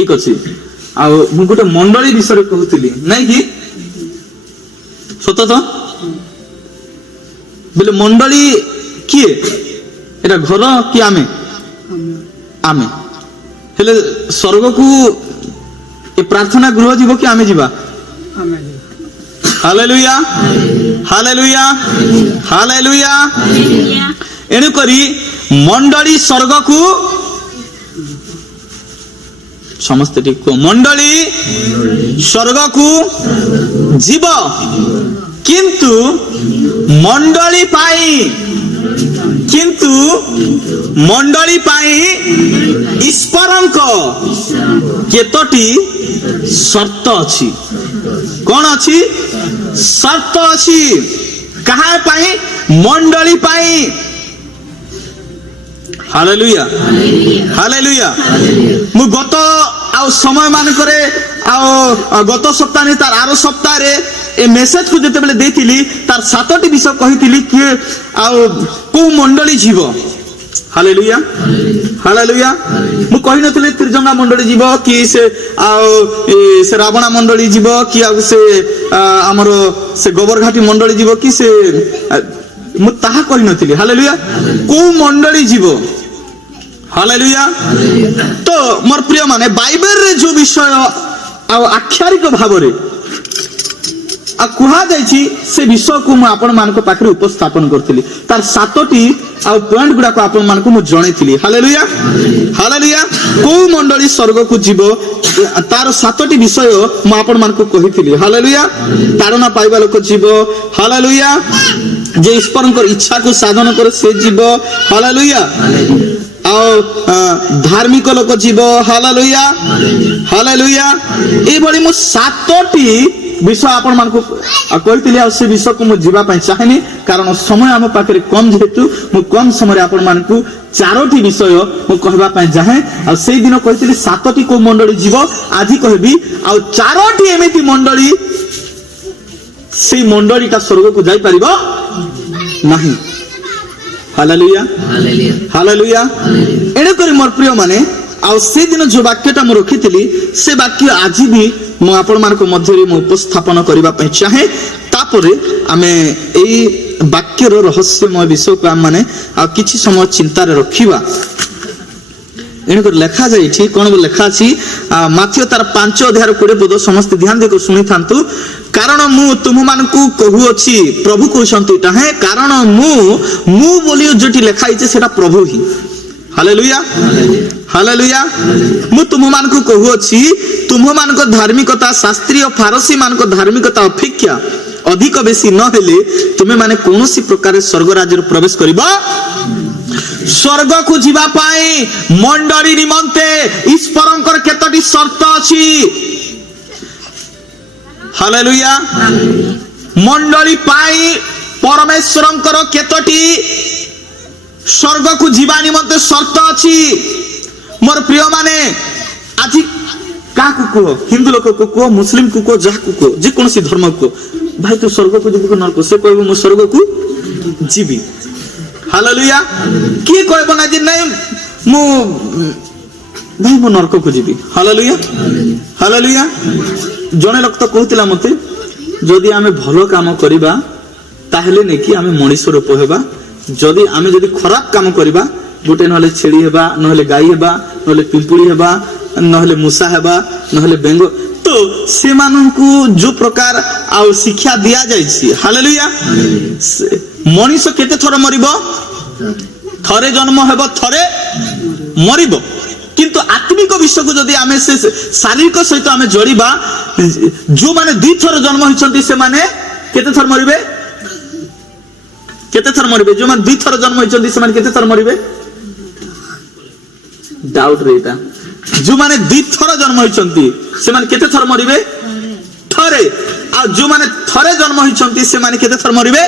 ठीक अच्छे मु गोटे मंडली विषय कहूली नाई कि सत तो बोले मंडली किए एटा घर कि आमे आमे हेले स्वर्ग को ए प्रार्थना गृह जीव कि आमे जीवा हालेलुया हालेलुया हालेलुया एनु करी मंडली स्वर्ग को समस्त ठीक को मंडली स्वर्ग को जीव किंतु मंडली पाई ईश्वरंक केतोटी शर्त अछि कौन अछि शर्त अछि कहा पाई मंडली पाई हालेलुया हालेलुया मु गत आ समय मान करे आ गत सप्ताह ने तार आरो सप्ताह रे ए मेसेज को जते बेले देथिली तार 7टी विषय कहिथिली कि आ को मंडली जीव हालेलुया हालेलुया मु कहि नथिले त्रिजंगा मंडली जीव कि से आ से रावणा मंडली जीव कि आ से हमरो से गोबरघाटी मंडली जीव कि से मु ताहा कहि नथिली हालेलुया को मंडली जीव हालेलुया तो मोर प्रिय माने बाइबल रे जो विषय आ आख्यारिक भाव रे आ कुहा जायछि से विषय को मु आपण मान को पाखरे उपस्थापन करथिली तार 7टी आ पॉइंट गुडा को आपण मान को मु जणैथिली हालेलुया हालेलुया को मंडली स्वर्ग को जीव तार 7टी विषय मु आपण मान को कहिथिली हालेलुया तारणा पाइबा लोक जीव हालेलुया जे ईश्वरंकर इच्छा को साधन करे से जीव हालेलुया धार्मिक लोक जीव हालेलुया हालेलुया ए बड़ी मु 7टी विषय आपण मान को कहितली आ से विषय को मु जीवा पई चाहेनी कारण समय हम पाखरे कम जेतु मु कम समय रे आपण मान को 4टी विषय मु कहबा पई चाहे आ सेई दिन कहितली 7टी को मंडली जीव आजि कहबी आ 4टी एमिति मंडली से मंडलीटा स्वर्ग को जाई परिबो नाही हालेलुया हालेलुया एने करी मोर प्रिय माने आ से दिन जो वाक्यटा मु रखितली से वाक्य आज भी मु आपण मान को मध्य रे मु उपस्थापन करबा पई चाहे तापरे आमे एई वाक्य रो रहस्यमय विषय को हम माने आ किछि समय चिंता रे रखिबा एने कर लेखा जाई छी कोन लेखा छी माथ्य तार 5 अध्याय 20 पद समस्त ध्यान दे को सुनि थांतु कारण मु तुम मान को कहू अछि प्रभु कहउछंती ता है कारण मु बोली जोटी लेखाई छे सेटा प्रभु ही हालेलुया हालेलुया मु तुम मान को कहू अछि तुम मान को धार्मिकता शास्त्रीय फारसी मान को धार्मिकता अपेक्षा अधिक बेसी न हेले तुमे माने कोनोसी प्रकार स्वर्ग राज्य रे प्रवेश करिबा स्वर्ग को जीवा पाई मंडली निमंते ईश्वरंकर केतटी शर्त अछि हालेलुया मंडली पाई परमेश्वरंकर केतटी स्वर्ग को जीवा निमंते शर्त अछि मोर प्रिय माने आज का को हिंदू लोक को मुस्लिम को जा को जे कोनसी धर्म को भाई तू स्वर्ग को जीव को नरक से कहबो मु स्वर्ग को जीवी हालेलुया की कहबो ना जे नहीं मु भाई मु नरक को जीवी हालेलुया हालेलुया जने लोक तो कहतिला मते जदी आमे भलो काम करिबा ताहेले ने कि आमे मनुष्य रूप हेबा जदी आमे जदी खराब काम करिबा गोटे नहले छेड़ी हेबा नहले गाई हेबा नहले पिंपुड़ी हेबा नहले मूसा हेबा नहले बेंगो तो से माननकु जो प्रकार आ शिक्षा दिया जाय छी हालेलुया मनुष्य केते थर मरिबो थरे जन्म हेबो थरे मरिबो किंतु आत्मिक विषय को जदी आमे से शारीरिक सहित आमे जोड़ीबा जो माने दुई थर जन्म होइछंती से माने केते थर मरिबे जो माने दुई थर जन्म होइछंती से माने केते थर मरिबे डाउट रेटा जो माने दुई थर जन्म होइछंती से माने केते थर मरिबे थरे आ जो माने थरे जन्म होइछंती से माने केते थर मरिबे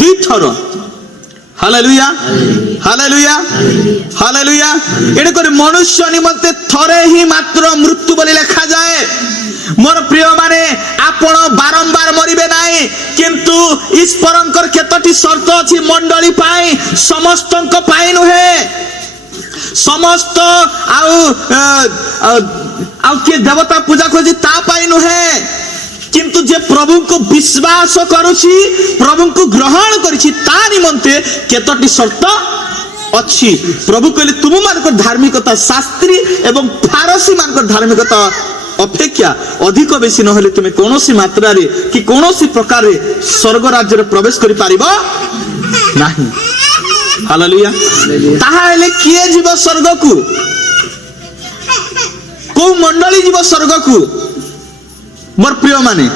दुई थर हालेलुया हालेलुया हालेलुया एडे करे मनुष्य निमंते थरे ही मात्र मृत्यु बोली लिखा जाए मोर प्रिय माने आपण बारंबार मरिबे नाही किंतु ईश्वरंकर केतटी शर्त अछि मंडली पाई समस्तंक पाई नहे समस्त किए देवता पूजा कर नुहे किंतु जे प्रभु को विश्वास करुछि प्रभु को ग्रहण करिछि ता निमंते केतोटी शर्त अच्छी। प्रभु कहले तुम मानकर धार्मिकता शास्त्री एवं फारसी मानकर धार्मिकता अपेक्षा अधिक बेसी नहले तुमे कोनोसी मात्रा रे कि कोनोसी प्रकार रे स्वर्ग राज्य रे प्रवेश करि पारिबो नाही। हालेलुया। ताहाले किए जीव स्वर्ग को को मंडली जीव स्वर्ग को मोर प्रिय माने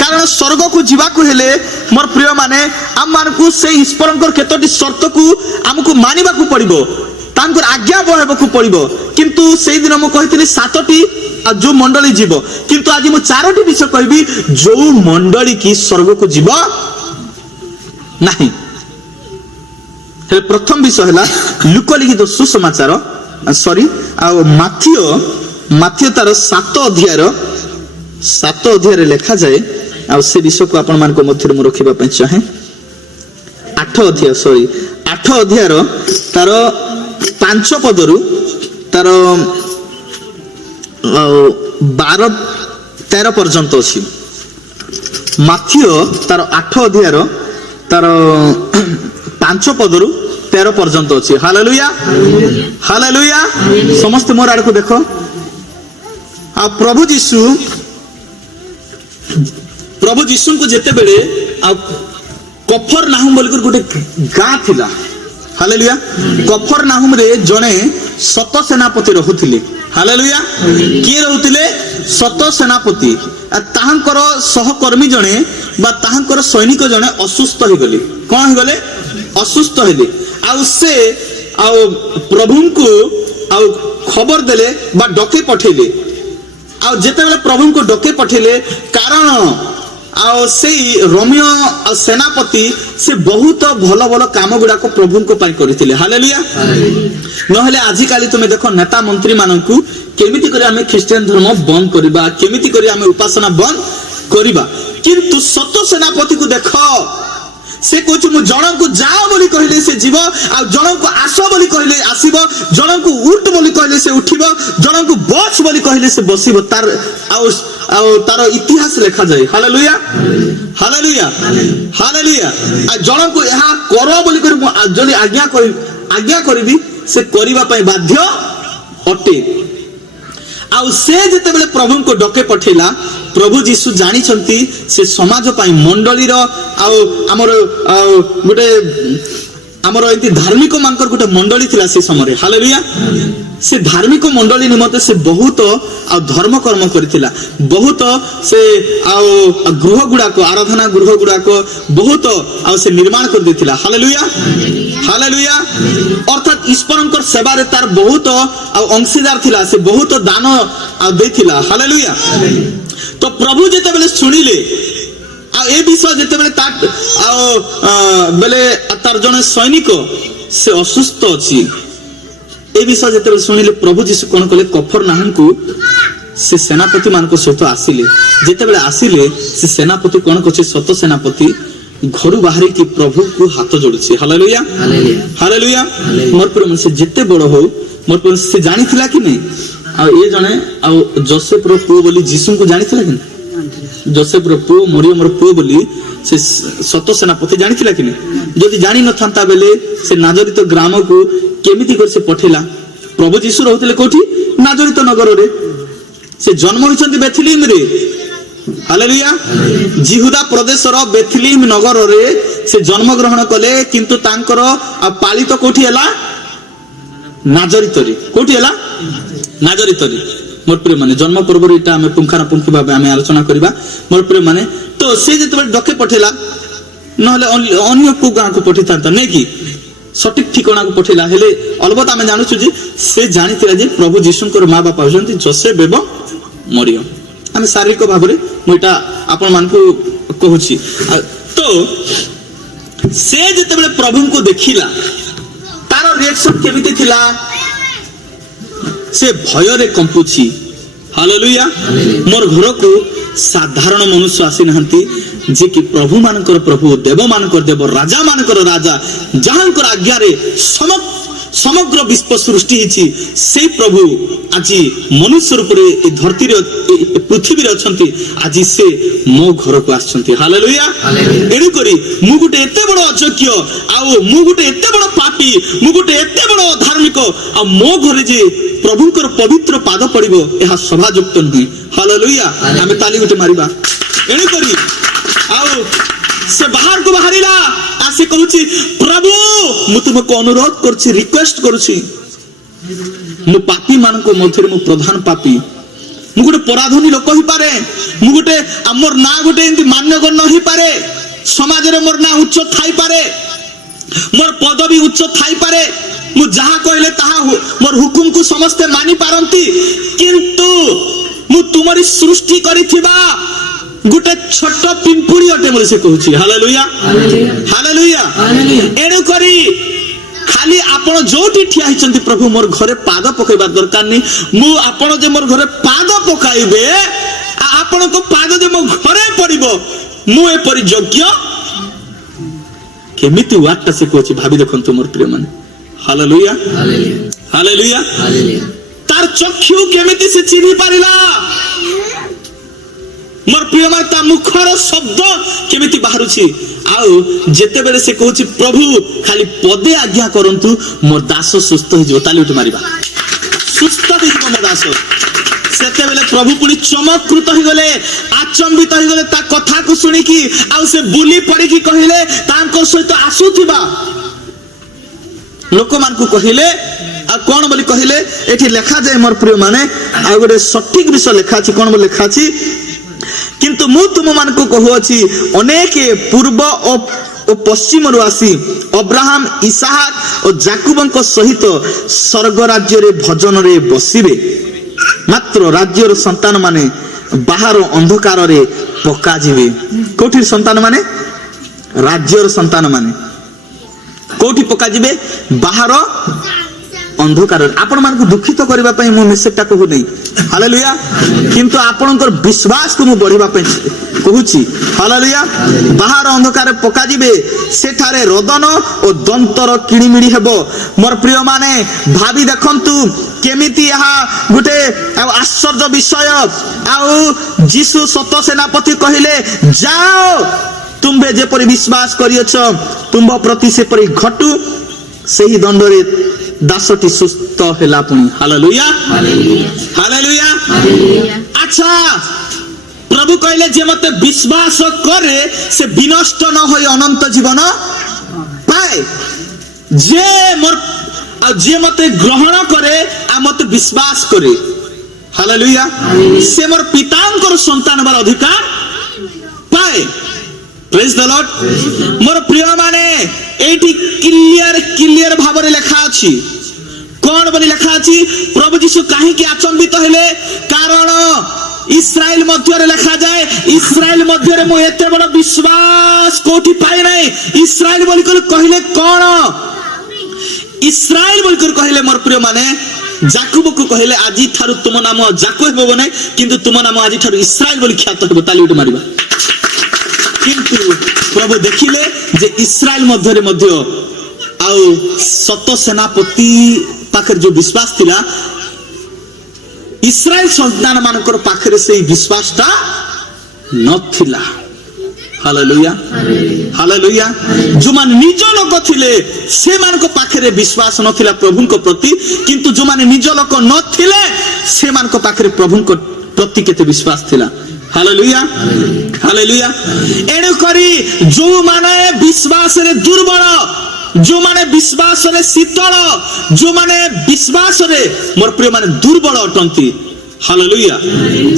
कारण स्वर्ग को जीवा को हेले मोर प्रिय माने आम मान को से ईश्वरंकर केतोटी शर्त को हमको मानिबा को पड़िबो तांकर आज्ञा बहेबा को पड़िबो किंतु सेही दिन मु कहितली 7टी जो मंडली जीव किंतु आज मु 4टी विषय कहबी जो मंडली की स्वर्ग को जीव नाही। प्रथम विषय है लुक लिखित सुसमाचार सॉरी माथियो तार 7 अध्याय लिखा जाए आ से विषय को आपण मान को मध्य में रखिबा पय चाहे 8 अध्याय तार 5 पदरु तार 12-13 पर्यंत अछि। माथियो तार 8 अध्याय तार 5 पदरु 13 पर्यंत अछि। Hallelujah hallelujah. समस्त मोर आड़ को देखो आ प्रभु जीशु को जेते बेले आ कफरनाहुम बोलकर गोटे गाँ थिला। हालेलुया। कफरनाहुम रे जने 7 सेनापति रहुथिले। हालेलुया। किए रहुथिले 7 सेनापति ताहांकर सहकर्मी जने बा ताहांकर सैनिक जने असुस्थ हो गले। कोन हो गले असुस्थ हेले आउ से आउ प्रभु को आउ खबर देले बा डके पठेले आ जेते बेले प्रभु को डके पठेले कारण आ से रोमियो आ सेनापति से बहुत भल भल काम गुडा को प्रभु को पाई करथिले। हालेलुया। नहले आजि काली तुमे देखो नेता मंत्री मानकू केमिति करी हमें ख्रिस्टियन धर्म बंद करिबा केमिति करी हमें उपासना बंद करिबा किंतु 7 सेनापति को देखो से कहछ मु जण को जाओ बोली कहले से जीव आ जण को आसो बोली कहले आसीबो जण को उठ बोली कहले से उठिबो जण को बस बोली कहले से बसिबो तार आ तार इतिहास लिखा जाए। Hallelujah hallelujah hallelujah. आ जण को यहा करो बोली कर जदी आज्ञा करबी से करिबा पय बाध्य हटे। आउ से जेते बेले प्रभु को डके पठेला प्रभु जीशु जानी छंती से समाज पाई मंडली रो आउ हमर गोटे हमर एति धार्मिक मानकर गोटे मंडली थिला से समय। हालेलुया। से धार्मिक मंडली निमते से बहुत आ धर्म कर्म करथिला बहुत से आ गृह गुडा को आराधना गृह गुडा को बहुत आ से निर्माण कर देथिला। Hallelujah hallelujah. अर्थात ईश्वरंकर सेवा रे तार बहुत आ अंशीदार थिला से बहुत दान आ देथिला। हालेलुया। तो प्रभु जेते बेले सुनिले आ ए विषय जेते बेले बेले तार जने सैनिक से असुस्थ अछि ए विषय जेते बेले सुनिले प्रभु जीशु कोन कले कफरनाहुम को से सेनापति मान को सहित आसिले जेते बेले आसिले से सेनापति कोन कछि 7 सेनापति घर बाहरी की प्रभु को हाथ जोड़छि। Hallelujah hallelujah. मोर पर मन से जेते बड़ हो मोर पर से जानिथिला कि नै आ ए जने आ जोसेफ रो पुओ बोली जीसु को जानिथिला कि नै जोसेफ रो पुओ मरियम रो पुओ बोली से 7 सेनापति जानिथिला कि नै जदि जानि न थांता बेले से नाजरित ग्राम को केमिति कर से पठेला। प्रभु जीशु रहतले कोठी नाजरित नगर रे से जन्म होइछन्ति बेथलीम रे। हालेलुया। जिहुदा प्रदेश रो बेथलीम नगर रे से जन्म ग्रहण कले किंतु तांकर पालित कोठी हला नाजरित रे। कोठी हला नाजरित रे। मोर प्रिय माने जन्म पर्व रेटा हमें पुंखानुपुंखी भाबे हमें आलोचना करिबा। मोर प्रिय माने तो से जेते डके पठेला नहले अन्य को गां को पठितांता नै कि सटीक ठिकाना को पठेला हेले अलबत आमे जानुछु जे से जानितिला जे प्रभु जीशुंकर मां बापा होजंती जोसेफ एवं मरियम। आमे शारीरिक भाबरे मोइटा आपन मान को कहूची तो से जेते बेले प्रभु को देखिला तार रिएक्शन केमिति थिला से भय रे कंपुची। हालेलुया। मोर घर को साधारण मनुष्य आसी नहंती जे कि प्रभु मानकर प्रभु देव मानकर देव राजा मानकर राजा जहांकर आज्ञा रे समग्र विश्व सृष्टि हिची से प्रभु आज मनुष्य रूप ए धरती पृथ्वी अच्छी आज से मो घर को आछंती हालेलुया एणु करी मु गुटे एते बड़ अयोग्य आउ मु गुटे एते बड़ पापी मु गुटे एते बड़ धार्मिक आ मो घरे जे प्रभुंकर पवित्र पाद पड़िबो एहा सभायुक्त नुहे हालेलुया आमे ताली गुटे मारिबा एणु करी आउ से बाहर को बाहरिला आसे कहूची प्रभु मु तुमको अनुरोध करछि रिक्वेस्ट करछि मु पापी मान को मध्य मु प्रधान पापी मु गोटे पराधनी लोक ही पारे मु गोटे हमर ना गोटे एंती मान्य गण ही पारे समाज रे मोर ना उच्च थाई पारे मोर पदवी उच्च थाई पारे मु जहा कहले ताहा मोर हुकुम को समस्त मानि पारंती किंतु मु तुमरी सृष्टि करिथिबा गुटे छोट पिंपुड़ी अटे बोले से कहूची हालेलुया हालेलुया एणु करी खाली आपण जोटी ठिया हिचंती प्रभु मोर घरे पाद पकैबा दरकार नहीं मु आपण जे मोर घरे पाद पकाइबे आपण को पाद जे मो घरे पड़िबो मु ए परि योग्य केमिति वाटटा से कहूची भाबी देखंतु मोर प्रिय माने हालेलुया हालेलुया तार चक्षु केमिति से चिन्हि पारिला मोर प्रिय मान ता मुखर शब्द केमिति बाहरुछि आउ जेते बेले से कहूछि प्रभु खाली पदे आज्ञा करंतु मोर दास सुस्थ हो जिवो ताली उठ मारिबा सुस्थ हो जिवो मोर दास सेते बेले प्रभु पुनी चमत्कृत हो गले आचंबित हो गले ता कथा को सुनी की आउ से बुली पड़ी की कहिले तांकर सहित आसुथिबा लोक मान को कहिले आ कोन बोली कहिले एठी लेखा जाय मोर प्रिय माने आ गोटे सठिक विषय लेखा छी कोन बोली लेखा छी किंतु मु तुम मान को कहूची अनेक पूर्व और पश्चिम रु आसी अब्राहम इसहाक और जाकुबंक सहित स्वर्ग राज्य रे भजन रे बसिबे मात्र राज्यर संतान माने बाहर अंधकार रे पका जिवे कोठी संतान माने राज्यर संतान माने कोठी पका जिवे बाहर अंधकार आपण मान को दुखित करबा पई मो मेसेज टा कहू नै हालेलुया किंतु आपनकर विश्वास को मु बढ़िबा पई कहूची हालेलुया बाहर अंधकार पका जिवे सेठारे रोदन और दंतर किणिमिडी हेबो मोर प्रिय माने भाबी देखंतु केमिति यहा गुटे आश्चर्य विषय आउ जीसु सत सेनापति कहिले जाओ तुम्बे जे परि विश्वास करियछ तुंब प्रति से परि घटू सही दंडरे दासटी सुस्थ हेला पुनी हालेलुया हालेलुया अच्छा प्रभु कहले जे मते विश्वास करे से विनष्ट न होय अनंत जीवन पाए जे मोर आ जे मते ग्रहण करे आ मते विश्वास करे हालेलुया से मोर पितांकर संतान बार अधिकार पाए प्रेज द लॉर्ड मोर प्रिय माने एठी क्लियर भाबरे लेखा अछि कोन बनि लेखा अछि प्रभु यीशु काहे कि आचंबित हेले कारण इस्राएल मध्य रे लेखा जाए इस्राएल मध्य रे मो एते बड़ विश्वास कोठी पाए नै इस्राएल बोली कर कहिले कोन इस्राएल बोली कर कहिले मोर प्रिय माने जाकुब को कहिले आजि थारु तुम नाम जाकुब हेबो नै किंतु तुम नाम आजि थारु इस्राएल बोली ख्यात हेबो ताली उठ मारिबा किंतु प्रभु देखिले जे इस्राएल मध्य रे मध्य आउ सत सेनापति पाखर जो विश्वास थिला इस्राएल संतान मानकर पाखरे से विश्वासटा नथिला हालेलुया हालेलुया जो मान निज लोक थिले से मान को पाखरे विश्वास नथिला प्रभु को प्रति किंतु जो मान निज लोक नथिले से मान को पाखरे प्रभु को प्रति केते विश्वास थिला हालेलुया हालेलुया एणु करी जो माने विश्वास रे दुर्बल जो माने विश्वास रे शीतल जो माने विश्वास रे मोर प्रिय माने दुर्बल अटंती हालेलुया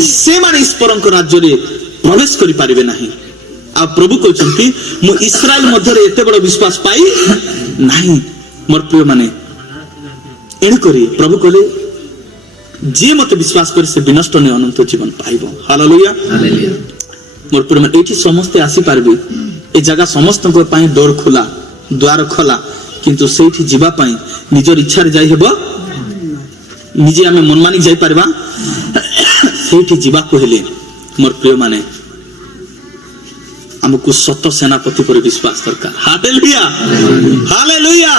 से माने ईश्वर को राज्य रे प्रवेश करि पारिबे नाही आ प्रभु कहचंती मु इस्राएल मध्य रे एते बड़ विश्वास पाई नाही मोर प्रिय माने एणु करी प्रभु कहले जे मते विश्वास करे से विनष्ट नै अनंत जीवन पाइबो हालेलुया मोर प्रिय माने एठी समस्त आसी पारबे ए जगह समस्त को पई डोर खोला द्वार खोला किंतु सेठी जीवा पई निजर इच्छा रे जाई हेबो निजे आमे मनमानी जाई परबा सेठी जीवा को हेले मोर प्रिय माने हमको सत सेनापति पर विश्वास दरकार। हालेलुया हालेलुया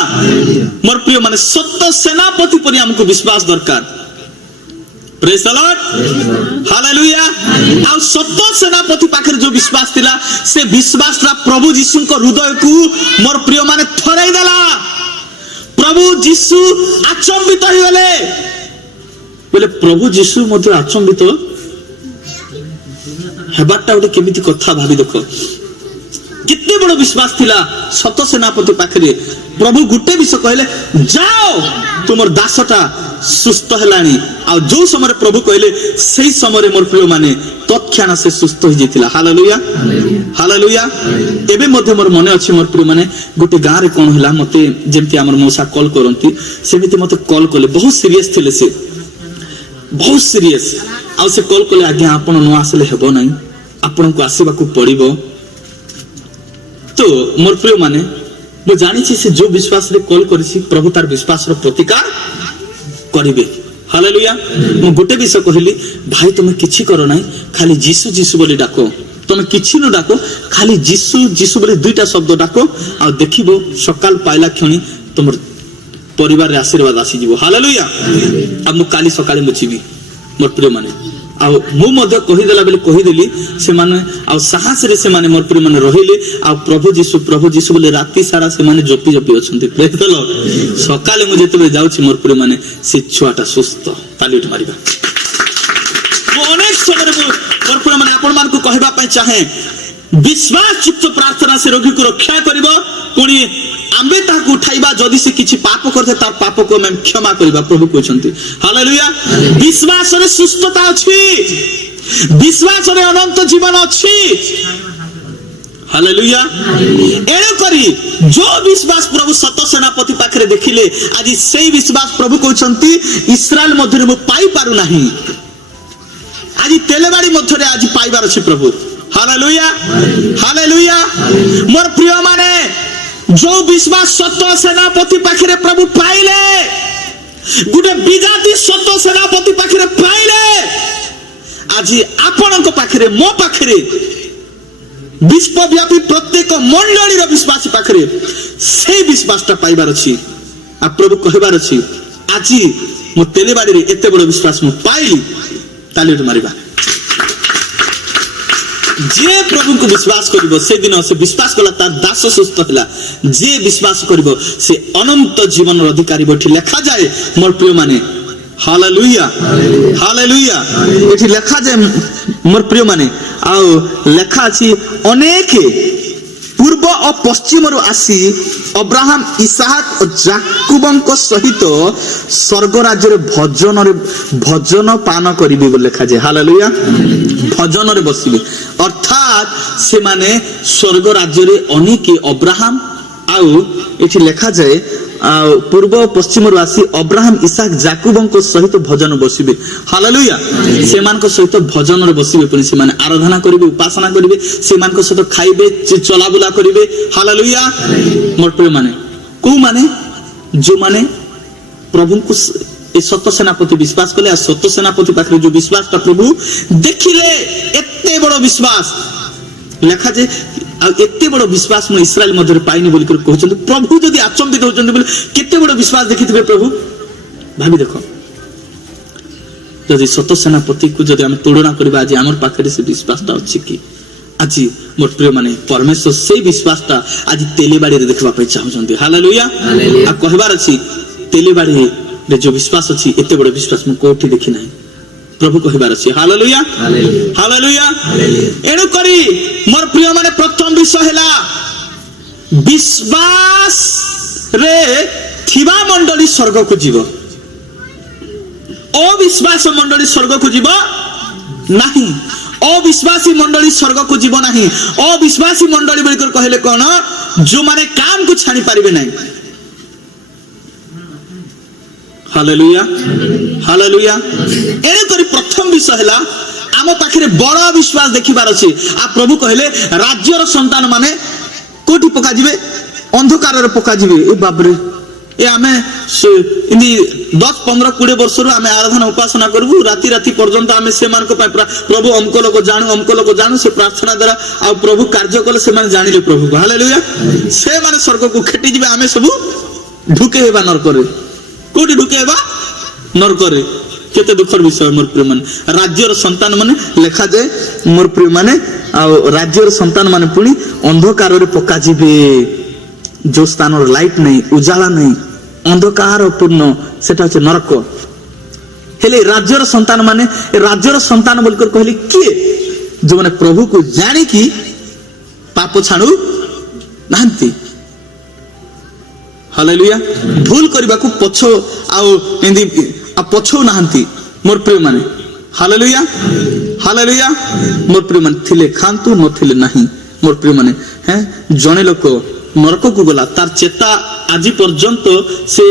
मोर प्रिय माने सत सेनापति पर हमको विश्वास दरकार। Praise the Lord hallelujah. आ सत सेनापति पाखर जो विश्वास थिला से विश्वास रा प्रभु यीशु को हृदय को मोर प्रिय माने थराई देला। प्रभु यीशु आचंबित हो गले बोले प्रभु यीशु मध्य आचंबित हेबाटा गोटे केमिति कथा भाबी देखो कितने बड़ विश्वास थिला सत सेनापति पाखरे। प्रभु गुटे विषय कहले जाओ तुमर दासटा सुस्थ हेलानी आ जो समय प्रभु कहले सही समय मोर प्रिय माने तत्क्षण से सुस्थ हो जाइतिला। Hallelujah hallelujah. एबे मध्ये मोर मने अछि मोर प्रिय माने गोटे गां रे कोन हला मते जेमति हमर मौसा कॉल करंती सेमिति मते कॉल कले बहुत सीरियस थिले से बहुत सीरियस आ से कॉल कले आज्ञा आपण न आसले हेबो नाही आपण को आसीबा को पड़िबो। तो मोर प्रिय माने मु जानि छी से जो विश्वास रे कॉल करिछि प्रभु तार विश्वास रो प्रतिकार करिवे। हालेलुया। मु गोटे विषय कहली भाई तुम किछि करो नाही खाली जीसु जीसु बोली डाको तुम किछि न डाको खाली जीसु जीसु बोली दुईटा शब्द डाको आ देखिबो सकाल पाइला क्षणी तुम परिवार रे आशीर्वाद आसी जीवो। हालेलुया। अब मु काली सकाळे मुचिबी मोर प्रिय माने आ मु मध्ये कहि देला बेले कहि देली से माने आ साहस रे से माने मोर प्रिय माने रहिले आ प्रभु जीसु बोले राती सारा से माने जपी जपी अछंती। Praise the Lord. सकाळे मु जेते जाउछि मोर प्रिय माने से छुआटा सुस्थ ताली उठ मारिबा। मु अनेक समय मोर प्रिय माने आपण मान को कहबा पय चाहे विश्वास युक्त प्रार्थना से रोगी को रक्षा करिवो पुणी आम्बे ताकू उठाइबा जदि से किछि पाप करथे तार पाप को हम क्षमा करिबा प्रभु कहछंती। हालेलुया। विश्वास रे सुस्थता अछि विश्वास रे अनंत जीवन अछि। हालेलुया। एणु करी जो विश्वास प्रभु सत सेनापति पाखरे देखिले आज सेही विश्वास प्रभु कहछंती इस्राएल मध्यरे मु पाई पारु नाही आज तेलेबाड़ी मध्यरे आज पाइबार अछि प्रभु। Hallelujah hallelujah. मोर प्रिय माने जो विश्वास सत सेनापति पाखरे प्रभु पाइले गुटे विजाति सत सेनापति पाखरे पाइले आज आपणक पाखरे मो पाखरे विश्वव्यापी प्रत्येक मंडली रो विश्वासी पाखरे से विश्वासटा पाइबार अछि आ प्रभु कहबार अछि आज मो तेलेबाड़ी रे एते बड़ विश्वास मु पाइली ताली मारिबा। जे प्रभु को विश्वास करिवो से दिन से विश्वास कला तार दास सुस्थ होला जे विश्वास करिवो से अनंत जीवन अधिकारी बैठी लिखा जाए मोर प्रिय माने। Hallelujah hallelujah. एठी लिखा जाए मोर प्रिय माने आ लिखा अछि अनेक पूर्व और पश्चिम रु आसी अब्राहम इसहाक और जाकुबंक सहित स्वर्ग राज्य रे भजन पान करिबे बोल लिखा जाए। हालेलुया। भजन रे बसिबे अर्थात से माने स्वर्ग राज्य रे अनेक अब्राहम आउ एठी लिखा जाए पूर्व पश्चिम रु आसी अब्राहम इसहाक जाकुबंक सहित भजन बसिबे। हालेलुया। से मान को सहित भजन रे बसिबे पुनी से माने आराधना करिवे उपासना करिवे से मान को सहित खाइबे चला बुला करिवे। हालेलुया। मोर प्रिय माने को माने जो माने प्रभु को ए सत सेनापति विश्वास कले आ सत सेनापति पाखरे जो विश्वास ता प्रभु देखिले एते बड़ विश्वास लिखा जे आ एते बड़ विश्वास मु इस्राएल मध्यरे पाइनी बोल कर कहउछन प्रभु जदी आचंबित होचन बोले केते बड़ विश्वास देखिथिबे प्रभु भाबी देखो जदी सत सेनापति को जदी हम तुलना करबा आज हमर पाखरे से विश्वासटा अछि कि आज मोर प्रिय माने परमेश्वर से विश्वासटा आज तेलेबाड़ी रे देखबा पय चाहउछन। हालेलुया। आ कहबार अछि तेलेबाड़ी रे जो विश्वास अछि एते बड़ विश्वास मु कोठी देखि नाही प्रभु कहबार अछि। Hallelujah hallelujah. एणु करी मोर प्रिय माने प्रथम विषय हैला विश्वास रे थिबा मंडली स्वर्ग को जीव अविश्वास मंडली स्वर्ग को जीव नाही अविश्वासी मंडली स्वर्ग को जीव नाही। अविश्वासी मंडली बोलकर कहले कोन जो माने काम को छानी पारिबे नाही। Hallelujah hallelujah. एने करी प्रथम विषय हैला आम पाखरे बड़ विश्वास देखिबार अछि आ प्रभु कहले राज्यर संतान माने कोठी पका जिवे अंधकार रे पका जिवे। ए बाप रे ए आमे इनी 10-15-20 वर्ष आमे आराधना उपासना करबू राति राति पर्यंत आमे से मान को प्रभु हमको लोग जाणु से प्रार्थना द्वारा आ प्रभु कार्य कले से मान जानिले प्रभु को हालेलुया से माने स्वर्ग को खेटी जिबे आमे सब ढुके हेबा नरक रे कोठी ढुके हेबा नरक रे केते दुखर विषय मोर प्रिय माने राज्यर संतान माने लेखा जाए मोर प्रिय माने आ राज्यर संतान माने पुनी अंधकार रे पक्का जिबे जो स्थान और लाइट नहीं उजाला नहीं अंधकार पूर्ण सेटा होचे नरक हेले राज्यर संतान माने राज्यर संतान बोलकर कहली किए जो माने प्रभु को जानी कि पाप छाणु नांती हालेलुया भूल करबा को पछो आउ एंदी पछो नांती मोर प्रिय माने हालेलुया हालेलुया मोर प्रिय माने थिले खांतु नथिले नाही मोर प्रिय माने हैं जने लोक नरक को गला तार चेता आज पर्यंत से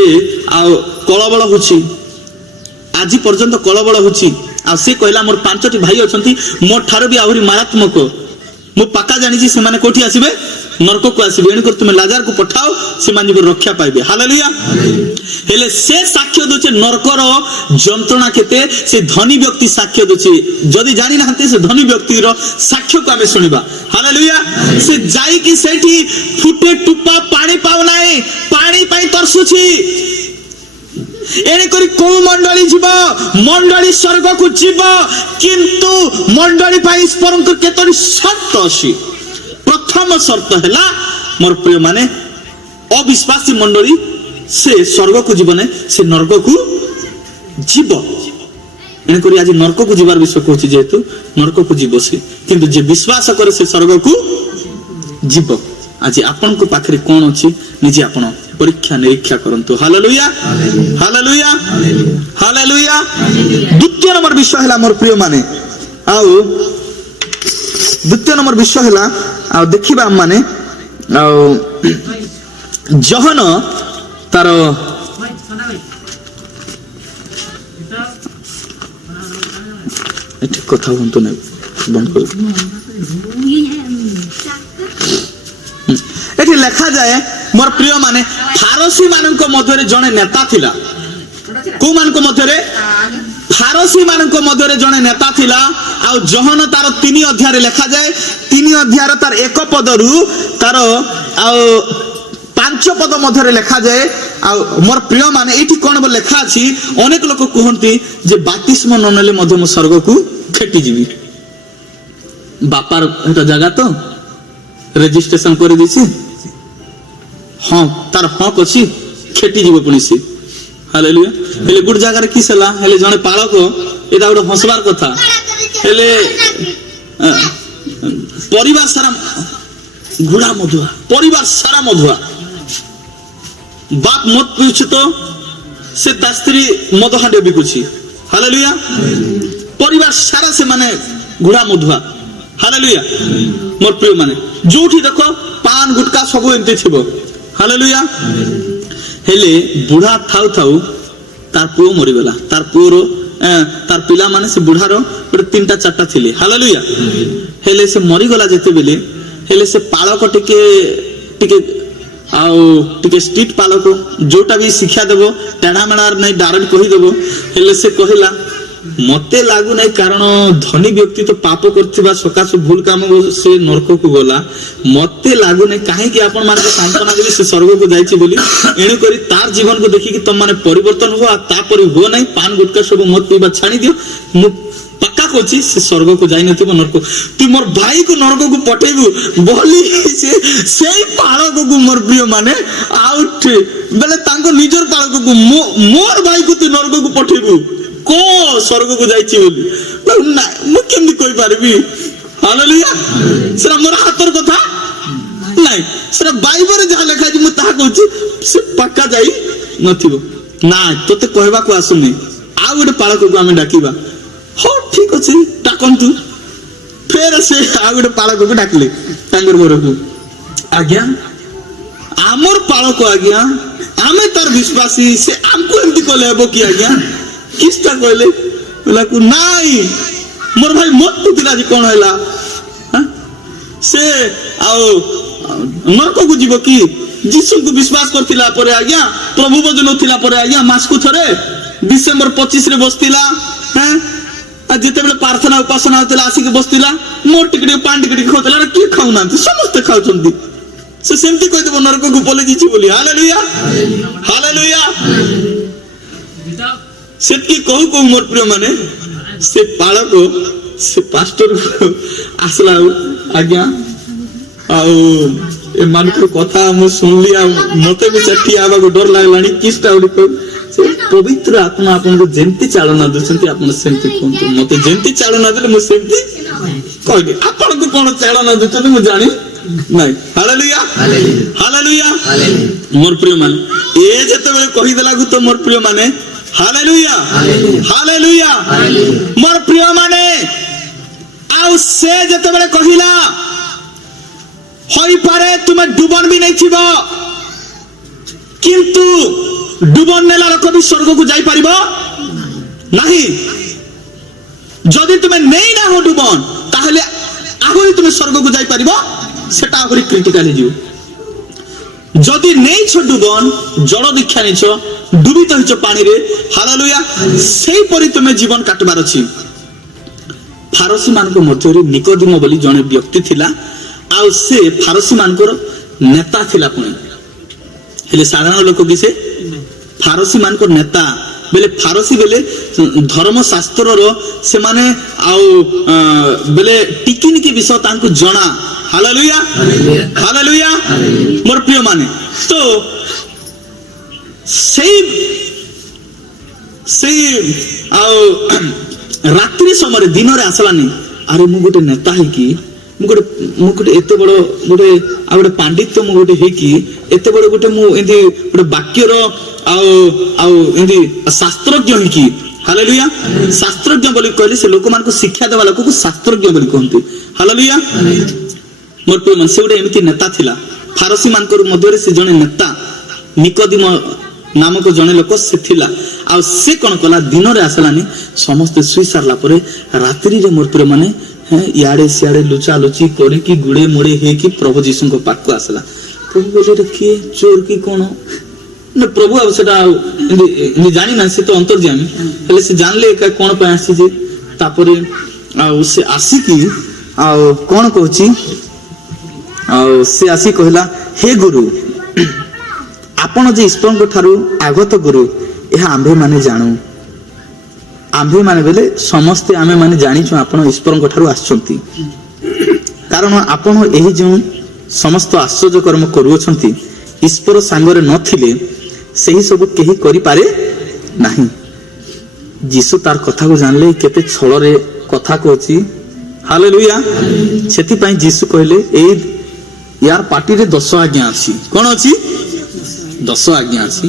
कलबल होची आज पर्यंत कलबल होची आ से कहला मोर 5टी भाई अछंती मो ठारो भी आहुरी मारात्मक मो पक्का जानि से माने कोठी आसीबे नरक को आसीबे एण कर तुमे लाजार को पठाओ से मान जीव रक्षा पाइबे हालेलुया हेले से साक्ष्य दोचे नरकर जंत्रणा केते से धनी व्यक्ति साक्ष्य दोचे जदी जानि नाहंते से धनी व्यक्ति रो साक्ष्य को आमे सुनिबा हालेलुया से जाई कि सेठी फुटे टुपा पानी पाउ नाही पानी पाई तरसुची एने करी को मंडली जीव मंडली स्वर्ग को जीव किंतु मंडली पाई परंतु केतरी शर्त अछि प्रथम शर्त हैला मोर प्रिय माने अविश्वासी मंडली से स्वर्ग को जीवने से नरक को जीव एने करी आज नरक को जीवार विषय कहछि जेतु नरक को जीव से किंतु जे विश्वास करे से स्वर्ग को जीव आज आपन को पाखरे कोन अछि निजे आपन परीक्षा निरीक्षा करंतु हालेलुया हालेलुया हालेलुया द्वितीय नंबर विषय हैला मोर प्रिय माने आउ द्वितीय नंबर विषय हैला आ देखिबा माने आ जहन तार ठीक कथा हंतो नै बंद कर एठी लेखा जाए मोर प्रिय माने फारसी मानक मध्यरे जने नेता थिला को मानक मध्यरे फारसी मानक मध्यरे जने नेता थिला आ जहन तार 3 अध्याय रे लेखा जाए 3 अध्याय तार 1 पदरु तार आ 5 पद मध्यरे लेखा जाए आ मोर प्रिय माने एठी कोन बोल लेखा अछि अनेक लोक कहंती जे बातिस्म न नेले मध्य म स्वर्ग को खेटी जीवी बापार एटा जगह तो रजिस्ट्रेशन कर देछि हां तार हक अछि खेटी जीव पुनी से हालेलुया हेले गुड जगह रे किसला हेले जने पालक एटा गुड हंसबार कथा हेले परिवार सारा घुड़ा मधुआ परिवार सारा मधुआ बाप मत पूछ तो से ता स्त्री मद हांडे बिकुछि हालेलुया परिवार सारा से माने घुड़ा मधुआ हालेलुया मोर प्रिय माने जोठी देखो पान गुटका सब एंते थिबो हालेलुया हेले बुढ़ा थाउ थाउ तार पुओ मरि गेला तार पुओर तार पिला माने से बुढ़ारो 3टा 4टा थिले हालेलुया हेले से मरि गेला जते बेले हेले से पालक टिके आउ टिके स्ट्रीट पालक जोटा भी शिक्षा देबो टेढ़ा मेढ़ार नहीं डायरेक्ट कहि देबो हेले से कहिला मते लागु नहीं कारण धनी व्यक्ति तो पाप करथिबा सकाश भूल काम से नरक को गला मते लागु नहीं काहे कि आपण माने सांत्वना देली से स्वर्ग को जाईची बोली एणु करी तार जीवन को देखि कि तुम माने परिवर्तन हो आ तापरि हो नहीं पान गुटका सब मत पीबा छानी दियो मु पक्का कोची से स्वर्ग को जाई नथिबो नरक तू मोर भाई को नरक को पठेबू बोली से सेई पालक को मोर प्रिय माने आउट बेले तांको निजर पालक को मोर भाई को तू नरक को पठेबू को स्वर्ग को जाईची बोली ना मु केमि कोइ पारबी हालेलुया सेरा मोर हातर कथा नाही सेरा बाइबल रे जहा लेखा छि मु ता कहूची से पक्का जाई नथिबो ना तोते कहबा को आसुनी आ गोटे पालक को आमे डाकिबा हो ठीक अछि डाकंतु फेर से आ गोटे पालक को डाकले तांगर घर को आज्ञा आमर पालक आज्ञा आमे तार विश्वासी से हमको एमती कहले हेबो कि आज्ञा किसटा कहले बोला को नाही मोर भाई मत पुतिला जी कोन हैला से आओ नरक को जीव कि जीसु को विश्वास करथिला परे आज्ञा प्रभु वचन थिला परे आज्ञा मास को थरे डिसेंबर 25 रे बसतिला हैं आ जेते बेले प्रार्थना उपासना होतला आसी के बसतिला मोर टिकटे पान टिकटे खोतला की खाउना समस्त खाउचंदी से सेमती कहि देबो नरक को पले जीची बोली हालेलुया हालेलुया सेतकी कहू को मोर प्रिय माने से पालक से पास्टर आसला आज्ञा आउ ए मानकर कथा हम सुनली आ मते भी चट्टी आबा को डर लागलानी किसटा उडी को से पवित्र आत्मा आपन को जेंती चालना दछंती आपन सेंती कोंतो मते जेंती चालना देले मु सेंती कहबे आपन को कोन चालना दछंती मु जानि नहीं हालेलुया हालेलुया मोर प्रिय मान ए जते बेले कहि देला गु तो मोर प्रिय माने हालेलुया हालेलुया मोर प्रिय माने आउ से जते बेले कहिला होई पारे तुमे डुबन भी नहीं थिबो किंतु डुबन नेला लोक भी स्वर्ग को जाई परिबो नहीं जदि तुमे नहीं ना हो डुबन ताहले आहुरी तुमे स्वर्ग को जाई परिबो सेटा आहुरी क्रिटिकल हे जियो जदि नहीं छ डुबन जड़ दीक्षा नहीं छ डुबित हिच पानी रे हालेलुया सेही परि तुमे जीवन काटबार अछि फारसी मान को मध्य रे निकोदिमो बोली जने व्यक्ति थिला आ से फारसी मानकर नेता थिला पुणी हेले साधारण लोक कि से फारसी मानकर नेता बेले फारसी बेले धर्म शास्त्र रो से माने आउ बेले टिकिन के विषय तांको जणा हालेलुया हालेलुया मोर प्रिय माने तो सेही आउ रात्रि समय दिन रे आसलानी अरे मु गोटे नेता है कि मुगुटे एते बड़ो गोटे आ गोटे पांडित्य मु गोटे हे कि एते बड़ो गोटे मु एंदी गोटे वाक्य रो आउ एंदी शास्त्रज्ञ हे कि हालेलुया शास्त्रज्ञ बोली कहले से लोक मान को शिक्षा देवा लोक को शास्त्रज्ञ बोली कहंती हालेलुया मोर पे मन से गोटे एमिति नेता थिला फारसी मान को मध्य रे से जने नेता निकोदिम नामक जने लोक से थिला आ से कोन कला दिन रे आसलानी समस्त सुई सारला परे रात्रि रे मोर पे माने याडे सियाडे लुचा लुची करे कि गुड़े मुड़े हे कि प्रभु जीसु को पाक को आसला प्रभु बोले किए चोर की कोन न प्रभु अब सेटा नि जानि ना से तो अंतर्जामी हेले से जानले का कोन पे आसी जे तापरे आ से आसी की आ कोन कहूची आ से आसी कहला हे गुरु आपण जे ईश्वर को थारु आगत गुरु एहा आंभे माने जानू आंभे माने बेले समस्ते आमे माने जानि छु आपण ईश्वर को थारु आछंती कारण आपण एही जे समस्त आश्चर्य कर्म करूछंती ईश्वर सांगरे नथिले सही सब केही करि पारे नाही जीसु तार कथा को जानले केते छळ रे कथा कहची हालेलुया सेति पई जीसु कहले ए यार पार्टी रे 10 आज्ञा अछि कोन अछि 10 आज्ञा अछि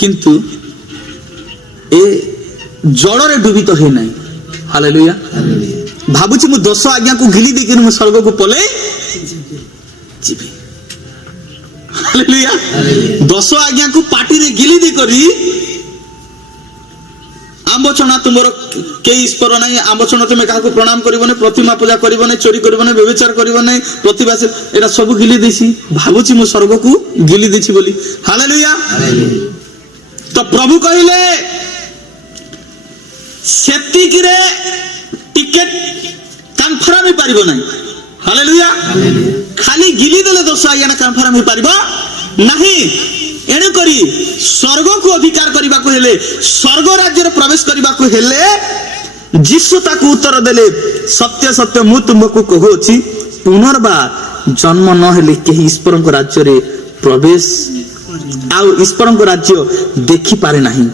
किंतु ए जड़ रे डुबित हे नाही हालेलुया भाबुची मु 10 आज्ञा को गिली दे कि मु स्वर्ग को पले जीवी हालेलुया 10 आज्ञा को पार्टी रे गिली दे करी आंबचना तुमरो के ईश्वर नाही आंबचना तुमे काहा को प्रणाम करिवो ने प्रतिमा पूजा करिवो ने चोरी करिवो ने व्यभिचार करिवो ने प्रतिवास एटा सब गिली देसी भाबुची मु स्वर्ग को गिली देछि बोली हालेलुया तो प्रभु कहिले सेतिक रे टिकट कन्फर्म ही पारिबो नाही हालेलुया खाली गिली देले 10 आज्ञा ना कन्फर्म ही पारिबो नाही एणु करी स्वर्ग को अधिकार करबा को हेले स्वर्ग राज्य रे प्रवेश करबा को हेले जीसु ताकू उत्तर देले सत्य सत्य मु तुमको कहूची पुनर्बार जन्म न हेले केही ईश्वर को राज्य रे प्रवेश आ ईश्वर को राज्य देखि पारे नाही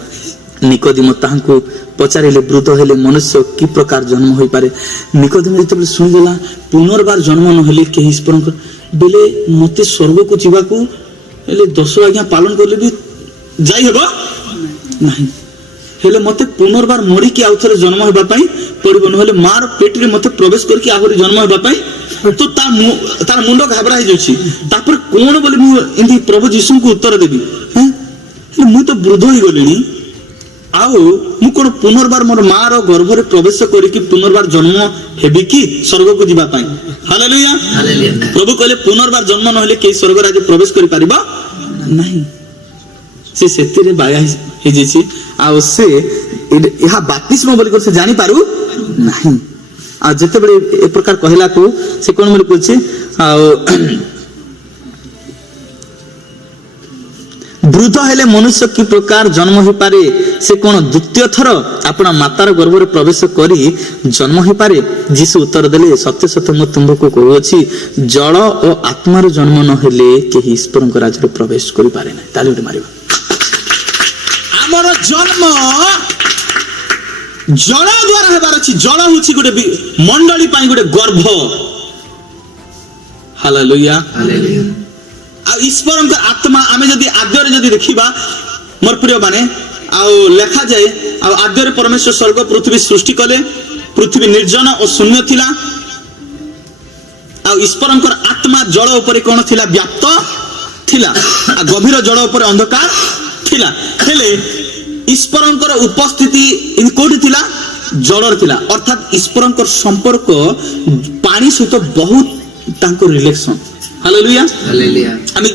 निकोदिम तांको पचारिले वृद्ध हेले मनुष्य की प्रकार जन्म होई पारे निकोदिम जते सुनिला पुनर्बार जन्म न हेले केही ईश्वर को बेले मते स्वर्ग को जीवा को हेले 10 आज्ञा पालन करले भी जाई हेबो नाही हेले मते पुनर्बार मरी के आउथरे जन्म हेबा पई पड़िबो न हेले मार पेट रे मते प्रवेश करके आहुरी जन्म हेबा पई तो तार मुंडो घाबरा हो जाउछि तापर कोन बोली मु इंदी प्रभु यीशु को उत्तर देबी हैं हेले मु तो वृद्ध होई गलिनी आउ मु कोन पुनर्बार मोर माँ रो गर्भ रे प्रवेश करिकि पुनर्बार जन्म हेबि कि स्वर्ग को जिबा पई। हालेलुया। प्रभु कहले पुनर्बार जन्म न हेले के स्वर्ग राज्य प्रवेश करि परिबा नहीं। से सेतिरे बाया हे जेछि आ से यहा बाप्तिस्म बोली कर से जानि पारु नहीं। आ जते बडे ए प्रकार कहला को से कोन बोली कहछि आ वृद्ध हेले मनुष्य की प्रकार जन्म हो पारे से कौन द्वितीय थर अपना मातार गर्भ रे प्रवेश करी जन्म हो पारे। जीसु उत्तर देले सत्य सत्य मु तुमको कहूछि जल और आत्मार जन्म न हेले केही ईश्वर को राज्य रे प्रवेश करि पारे नै। ताली उठे मारिबा। हमर जन्म जल द्वारा हेबार अछि। जल होछि गुटे मंडली पई गुटे गर्भ। हालेलुया। हालेलुया। ईश्वर आत्मा आमे जदि आद्ୟରେ जदि देखिबा मोर प्रिय माने लेखा जाए आद्ୟରେ परमेश्वर स्वर्ग पृथ्वी सृष्टि कले। पृथ्वी निर्जन और शून्य थिला। ईश्वर आत्मा जल उपरे कोन थिला व्याप्त थिला। गभीर जल उपरे अंधकार थिला। हेले ईश्वर उपस्थिति कोठी थिला जल थिला। अर्थात ईश्वर संपर्क पानी सहित बहुत तांको रिलेशन। हालेलुया। हालेलुया। आमे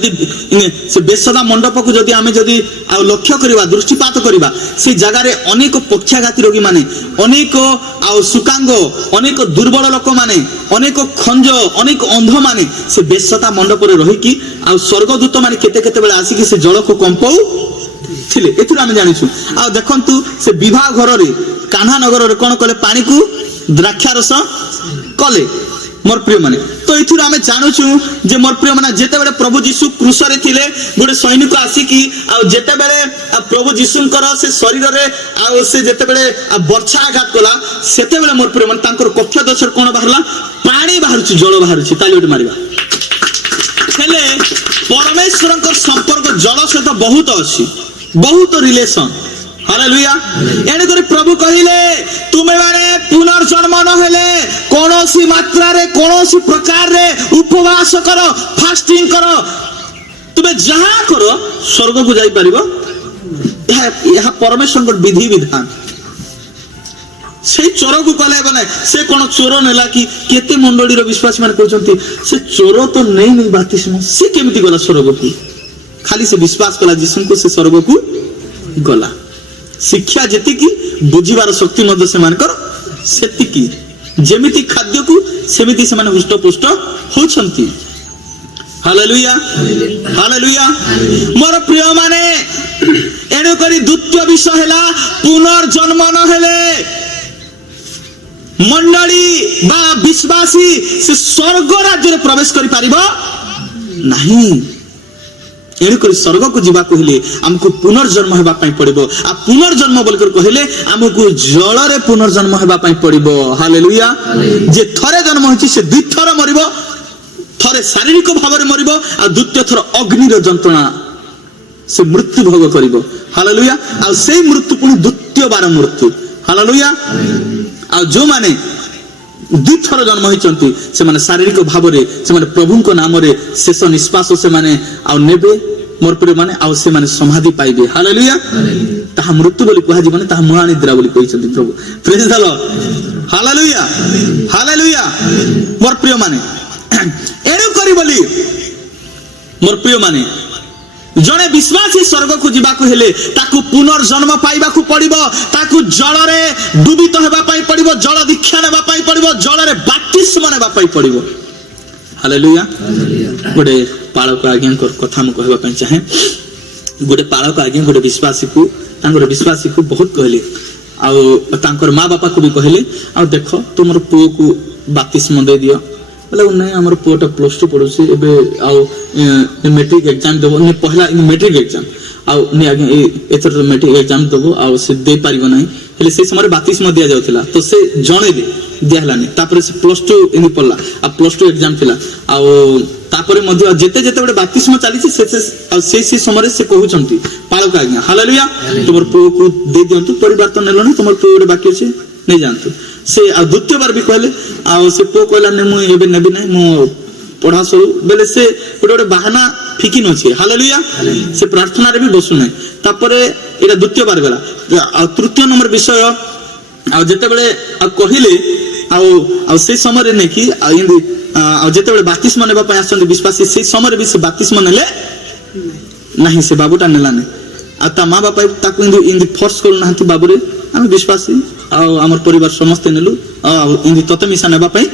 से बेसदा मंडप को जदि आमे जदि लक्ष्य करिबा दृष्टिपात करिबा से जगह रे अनेक पक्षाघाती रोगी माने अनेक सुकांग अनेक दुर्बल लोक माने अनेक खंज अनेक अंध माने से बेसदा मंडप रे रही कि स्वर्गदूत माने केते केते बेला आसी कि से जल को कंपाउ थिले। एथुर आमे जानिछु। देखंतु से विवाह घर रे कान्हा नगर रे कोन कले पानी को द्राक्षा रस कले। मोर प्रिय माने तो इथुर आमे जानुछु जे मोर प्रिय माने जेते बेले प्रभु यीशु क्रूस रे थिले गोटे सैनिक आसी कि जेते बेले प्रभु यीशुंकर से शरीर रे से जेते बेले वर्षा आघात कला सेते बेले मोर प्रिय माने तांकर कक्ष दशर कोन बाहरला पानी बाहरुछि जल बाहरुछि। ताली उठे मारिबा। हेले परमेश्वरंकर संपर्क जल सहित बहुत अछि बहुत रिलेशन। हालेलुया। एने करे प्रभु कहिले तुमे माने पुनर्जन्म न हेले कोनोसी मात्रा रे कोनोसी प्रकार रे उपवास करो फास्टिंग करो तुमे जहां करो स्वर्ग को जाई परिबो। यह परमेश्वर को विधि विधान। से चोर को कले बने से कोन चोर नेला कि केते मंडली रो विश्वास माने कहउचंती से चोर तो नहीं बातिस्म से केमिति गला स्वर्ग को खाली से विश्वास कला जिसम को से स्वर्ग को गला। शिक्षा जेति की बुझिबार शक्ति मध्य से मानकर सेति की जेमिति खाद्य को सेमिति से माने हुष्ट पुष्ट होछंती। हालेलुया। हालेलुया। मोर प्रिय माने एनु करी द्वितीय विषय हैला पुनर्जन्म न हेले मंडली बा विश्वासी से स्वर्ग राज्य रे प्रवेश करि पारिबो नहीं। एणुकर स्वर्ग को जीवा कहले हमको पुनर्जन्म हेबा पई पड़िबो। आ पुनर्जन्म बोलकर कहले हमको जल रे पुनर्जन्म हेबा पई पड़िबो। हालेलुया। जे थरे जन्म होछि से द्वि थर मरिबो। थरे शारीरिक भाव रे मरिबो आ द्वितीय थर अग्नि रे जंत्रणा से मृत्यु भोग करिबो। हालेलुया। आ सेई मृत्यु पुनी द्वितीय बार मृत्यु। हालेलुया। आ जो माने द्विथर जन्म होइचंती से माने शारीरिक भाव रे से माने प्रभु को नाम रे शेष निश्वास से माने आ नेबे मोर प्रिय माने आ से माने समाधि पाइबे। हालेलुया। ताहा मृत्यु बोली कहा जीवन ताहा महानिद्रा बोली कहिसंती प्रभु। Praise the Lord. Hallelujah. Hallelujah. मोर प्रिय माने एनु करी बोली मोर प्रिय माने जने विश्वासी स्वर्ग को जीवा को हेले ताकू पुनर्जन्म पाइबा को पड़िबो। ताकू जल रे डुबित हेबा पई पड़िबो। जल दीक्षा नेबा पई पड़िबो। जल रे बाप्तिस्म नेबा पई पड़िबो। हालेलुया। गोटे पाळक आज्ञा कथा म कहबा पई चाहे गोटे पाळक आज्ञा गोटे विश्वासी को बहुत कहले आ तांकर मां बापा को भी कहले आ देखो तुमर पुओ को बाप्तिस्म दे दियो बोले नहीं हमर पुओटा +2 पढुसी एबे आ मैट्रिक एग्जाम देबो ने पहला मैट्रिक एग्जाम आ ने आगे एथर मैट्रिक एग्जाम देबो आ से दे पारिबो नहीं हेले से समय बाप्तिस्म दिया जाउथिला तो से जणे दे दियालानी तापर से +2 इनि पल्ला आ +2 एग्जाम थिला आ तापर मध्ये जेते जेते बडे बाप्तिस्म चाली से समय से कहउचंती पाळक आज्ञा। हालेलुया। तुमर पुओ को दे दियंतु परिवर्तन नेलो नहीं तुमर पुओ बाकी अछि नहीं जानतु से आ द्वितीय बार भी कहले आ से पुओ कहला ने मु एबे नेबी नहीं मु पढ़ा सरू बेले से गोटे बहाना फिकी नछे। हालेलुया। से प्रार्थना रे भी बसु नहीं तापरे এটা দ্বিতীয় বার গলা আর তৃতীয় নম্বর বিষয় আর যেতবেলে কহিলে ଆଉ ସେଇ ସମୟରେ ନେଇକି ଆଉ ଯେତେବେଳେ ବାତିସ୍ମ ନେବା ପାଇଁ ଆସନ୍ତି ବିଶ୍ୱାସୀ ସେଇ ସମୟରେ ବି ସେ ବାତିସ୍ମ ନେଲେ ନାହିଁ, ସେ ବାବୁଟା ନେଲାନି। ଆଉ ତା ମା ବାପା ତାକୁ ଏମିତି ଫୋର୍ସ କରୁନାହାନ୍ତି, ବାବୁରେ ଆମେ ବିଶ୍ୱାସୀ ଆଉ ଆମର ପରିବାର ସମସ୍ତେ ନେଲୁ ଆଉ ଏମିତି ତତେ ମିଶା ନେବା ପାଇଁ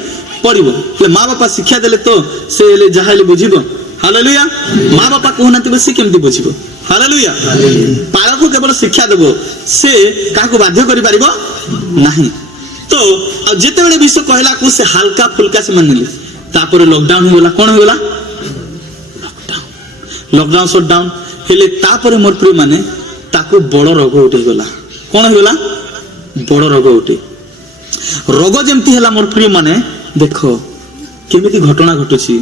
ପଡିବ। ହେଲେ ମା ବାପା ଶିକ୍ଷା ଦେଲେ ତ ସେ ହେଲେ ଯାହା ହେଲେ ବୁଝିବ। ହାଲେଲୁୟା। ମା ବାପା କହୁନାହାନ୍ତି ସେ କେମିତି ବୁଝିବ? ହାଲେଲୁୟା। ପାଳକ କେବଳ ଶିକ୍ଷା ଦେବ, ସେ କାହାକୁ ବାଧ୍ୟ କରିପାରିବ ନାହିଁ। ତ ଆଉ ଯେତେବେଳେ ବିଷୟ କହିଲାକୁ ସେ ହାଲକା ଫୁଲକା ସେମାନେ ନେଲେ। ତାପରେ ଲକଡାଉନ ହେଇଗଲା। କଣ ହେଇଗଲା? ଲକଡାଉନ ସଟଡାଉନ ହେଲେ ତାପରେ ମୋର ପ୍ରିୟ ମାନେ ତାକୁ ବଡ ରୋଗ ଗୋଟେ ହେଇଗଲା। କଣ ହେଇଗଲା? ବଡ ରୋଗ ଗୋଟେ। ରୋଗ ଯେମିତି ହେଲା ମୋର ପ୍ରିୟ ମାନେ ଦେଖ କେମିତି ଘଟଣା ଘଟୁଛି।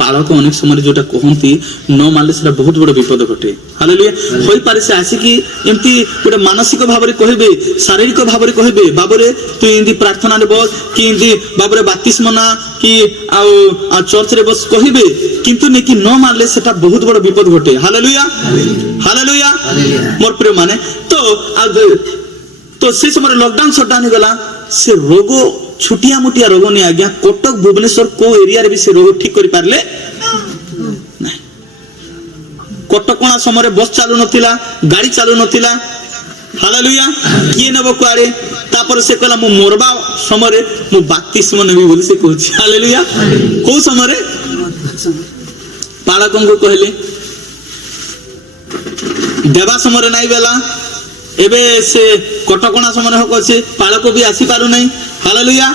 ପାଳକ ଅନେକ ସମୟରେ ଯୋଉଟା କହନ୍ତି ନ ମାନିଲେ ସେଟା ବହୁତ ବଡ ବିପଦ ଘଟେ। ହାଲେଲୁୟା। ହୋଇପାରେ ସେ ଆସିକି ଏମିତି ଗୋଟେ ମାନସିକ ଭାବରେ କହିବେ, ଶାରୀରିକ ଭାବରେ କହିବେ, ବାବୁରେ ତୁ ଏମିତି ପ୍ରାର୍ଥନାରେ ବସ କି ଏମିତି ବାବୁରେ ବାତିସ୍ମ ନା କି ଆଉ ଚର୍ଚ୍ଚରେ ବସ କହିବେ, କିନ୍ତୁ ନେଇକି ନ ମାନିଲେ ସେଟା ବହୁତ ବଡ ବିପଦ ଘଟେ। ହାଲେଲୁୟା। ହାଲେଲୁୟା। ମୋର ପ୍ରିୟ ମାନେ ତ ସେ ସମୟରେ ଲକଡାଉନ ସଟଡାଉନ ହେଇଗଲା। ସେ ରୋଗ ଛୋଟିଆ ମୋଟିଆ ରୋଗ नहीं आज्ञा, कटक भुवनेश्वर को एरिया रे भी से रोग ठीक करि पारले नहीं। कटकणा समय बस चालू नथिला, गाड़ी चालू नथिला। हालेलुया। किए नेबो कुआडे? तापर से कहला मु मोरबा समय मु बातिस्म नेबी बोली से कहछि। हालेलुया। को समय पालकन को कहले देवा समय नहीं बेला, एबे से कटकणा समय हक अछि, पालक भी आसी पारु नहीं। हालेलुया।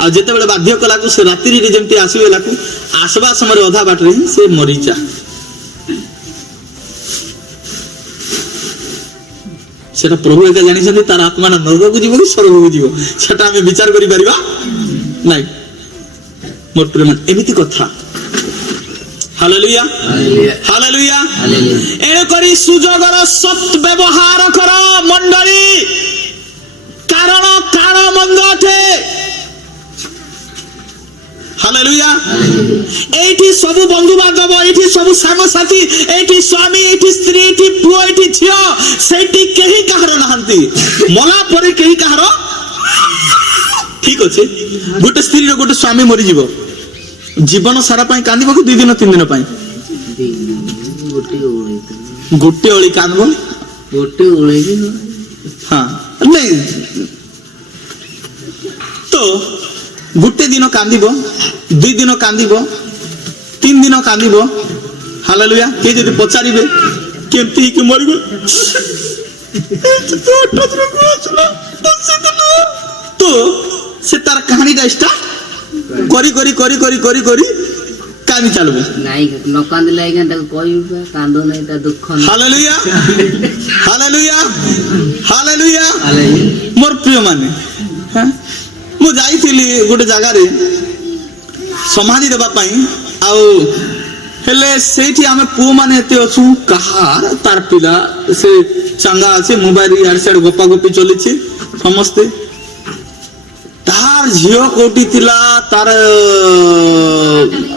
आ जेतेबेले बाध्य कलाकु से रात्रि रे जेमति आसीबेलाकु आसबा समय अधा बाट रे से मरीचा। सेटा प्रभु एका जानि छथि, तार आत्मा ना नरक को जीवो कि स्वर्ग को जीवो सेटा हमें विचार करि परिबा नाही। मोर प्रेम एमिति कथा। हालेलुया। हालेलुया। एणे करी सुजोगर सत व्यवहार कर मंडली, कारण काल मंद अटे। हालेलुया। एठी सब बंधु बांधव, एठी सब सांग साथी, एठी स्वामी, एठी स्त्री, एठी पुओ, एठी झियो, सेठी केही काहर नाहंती। मला परे केही काहर ठीक अछि। गोटे स्त्री रो गोटे स्वामी मरि जीवो, जीवन सारा पाई कांदिबो कि 2 दिन 3 दिन पाई? गोटे ओळी कांदबो, गोटे ओळी। हां नहीं तो गोटे दिन कांदिबो, 2 दिन कांदिबो, 3 दिन कांदिबो। हालेलुया। के जदि पचारिबे केमती कि मरिबो तो से तार कहानीटा स्टार्ट करी करी करी करी करी करी कानी चलबो नाही। न कांदले आइगा त कहबा कांदो नाही त दुख नाही। हालेलुया। हालेलुया। हालेलुया। मोर प्रिय माने हां मु जाईथिली गोटे जगह रे समाधि देबा पई, आउ हेले सेठी आमे पु माने एते अछु, कहार तार पिला से चंगा আছে, मोबाइल यार साइड गप्पा गप्पी चलीछि समस्ते। तार झियो कोटी थिला, तार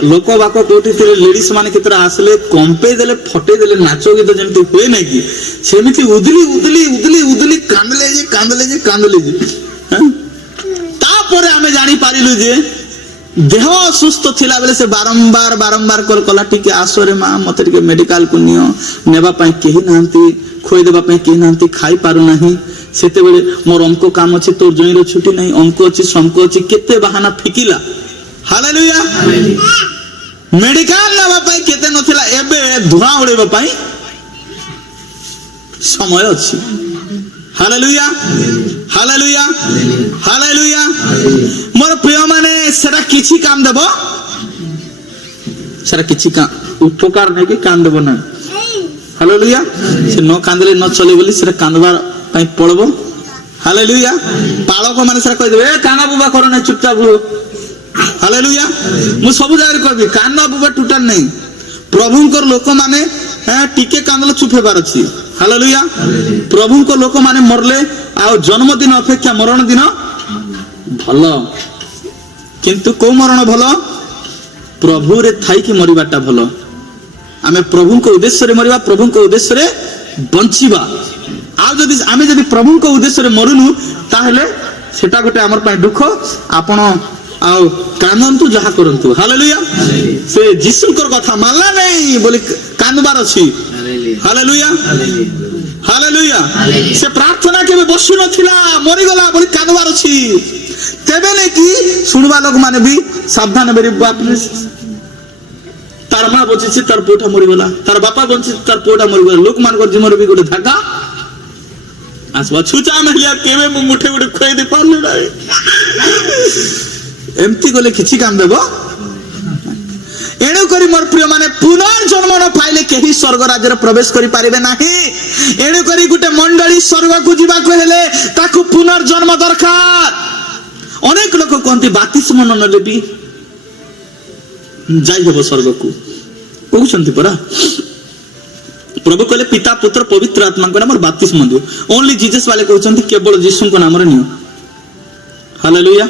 लोक बाक कोटी थिले, लेडीज माने केतरा आसले कंपे देले फटे देले, नाचो गीत जेमति होय नै कि सेमिति उदली उदली उदली उदली कांदले जे कांदले जे कांदले जे। तापरे आमे जानि पारिलु जे देह सुस्त थिला बेले से बारंबार बारंबार कल कला टिके आसरे मा मते टिके मेडिकल को नियो नेबा पई केही नांती, खोई देबा पई केही नांती, खाई पारु नाही। सेते बेले मोर अंको काम अछि, तोर जईर छुट्टी नहीं, अंको अछि संको अछि, केते बहाना फिकिला। हालेलुया। मेडिकल नेबा पई केते नथिला, एबे धुआ उड़ेबा पई समय अछि। हालेलुया। हालेलुया। हालेलुया। मोर प्रिय माने सेरा किछि काम देबो, सेरा किछि का उपकार नै कि काम देबो ना। हालेलुया। से न कांदले न चले बोली सेरा कांदबा पई पड़बो। हालेलुया। पालक माने सेरा कहि देबे ए काना बुबा करो ना, चुपचाप हो। हालेलुया। मु सब जाय कहबी काना बुबा टूटल नहीं। प्रभुंकर लोक माने टिके कांदले चुप हेबार अछि। हालेलुया। प्रभुंकर लोक माने मरले आ जन्मदिन अपेक्षा मरण दिन भलो, किंतु को मरण भलो? प्रभु रे थाई कि मरिबाटा भलो। आमे प्रभु को उद्देश्य रे मरिबा, प्रभु को उद्देश्य रे बंचिबा। ଆଉ ଯଦି ଆମେ ଯଦି ପ୍ରଭୁଙ୍କ ଉଦ୍ଦେଶ୍ୟରେ ମରୁନୁ ତାହେଲେ ସେଟା ଗୋଟେ ଆମର ପାଇଁ ଦୁଃଖ। ଆପଣ ଆଉ କାନ୍ଦନ୍ତୁ ଯାହା କରନ୍ତୁ। ହାଲେଲୁୟା। ସେ ଯୀଶୁଙ୍କର କଥା ମାନିଲା ନାହିଁ ବୋଲି କାନ୍ଦବାର ଅଛି। Hallelujah hallelujah. ସେ ପ୍ରାର୍ଥନା କେବେ ବସୁ ନଥିଲା, ମରିଗଲା ବୋଲି କାନ୍ଦବାର ଅଛି। ତେବେ ନାଇଁ କି ଶୁଣବା ଲୋକମାନେ ବି ସାବଧାନ ବେରି ବାପରେ ତାର ମା ବଞ୍ଚିଛି ତାର ପୁଅଟା ମରିଗଲା, ତାର ବାପା ବଞ୍ଚିଛି ତାର ପୁଅଟା ମରିଗଲା। ଲୋକମାନଙ୍କର ଜୀବନରେ ବି ଗୋଟେ ଧାକା আসবা ছুচা মেলিয়া কেবে মু মুঠে গুটে খুয়াই দে পারলে নাই। এমতি গলে কিছু কাম দেব। এণু করি মোর প্রিয় মানে পুনর্জন্ম ন পাইলে কেহি স্বর্গ রাজ্যে প্রবেশ করি পারিবে নাহি। এণু করি গুটে মন্ডলী স্বর্গকু যাবাকু হেলে তাকু পুনর্জন্ম দরকার। অনেক লোক কোনটি বাতিস্ম নলে বি যাই হব স্বর্গকু কହୁଛନ୍ତି পরা। प्रभु कहले पिता पुत्र पवित्र आत्मा को नाम बाप्तिस्म दियो। ओनली जीसस वाले कहउछंती केवल यीशु को नाम रे नियो। हालेलुया।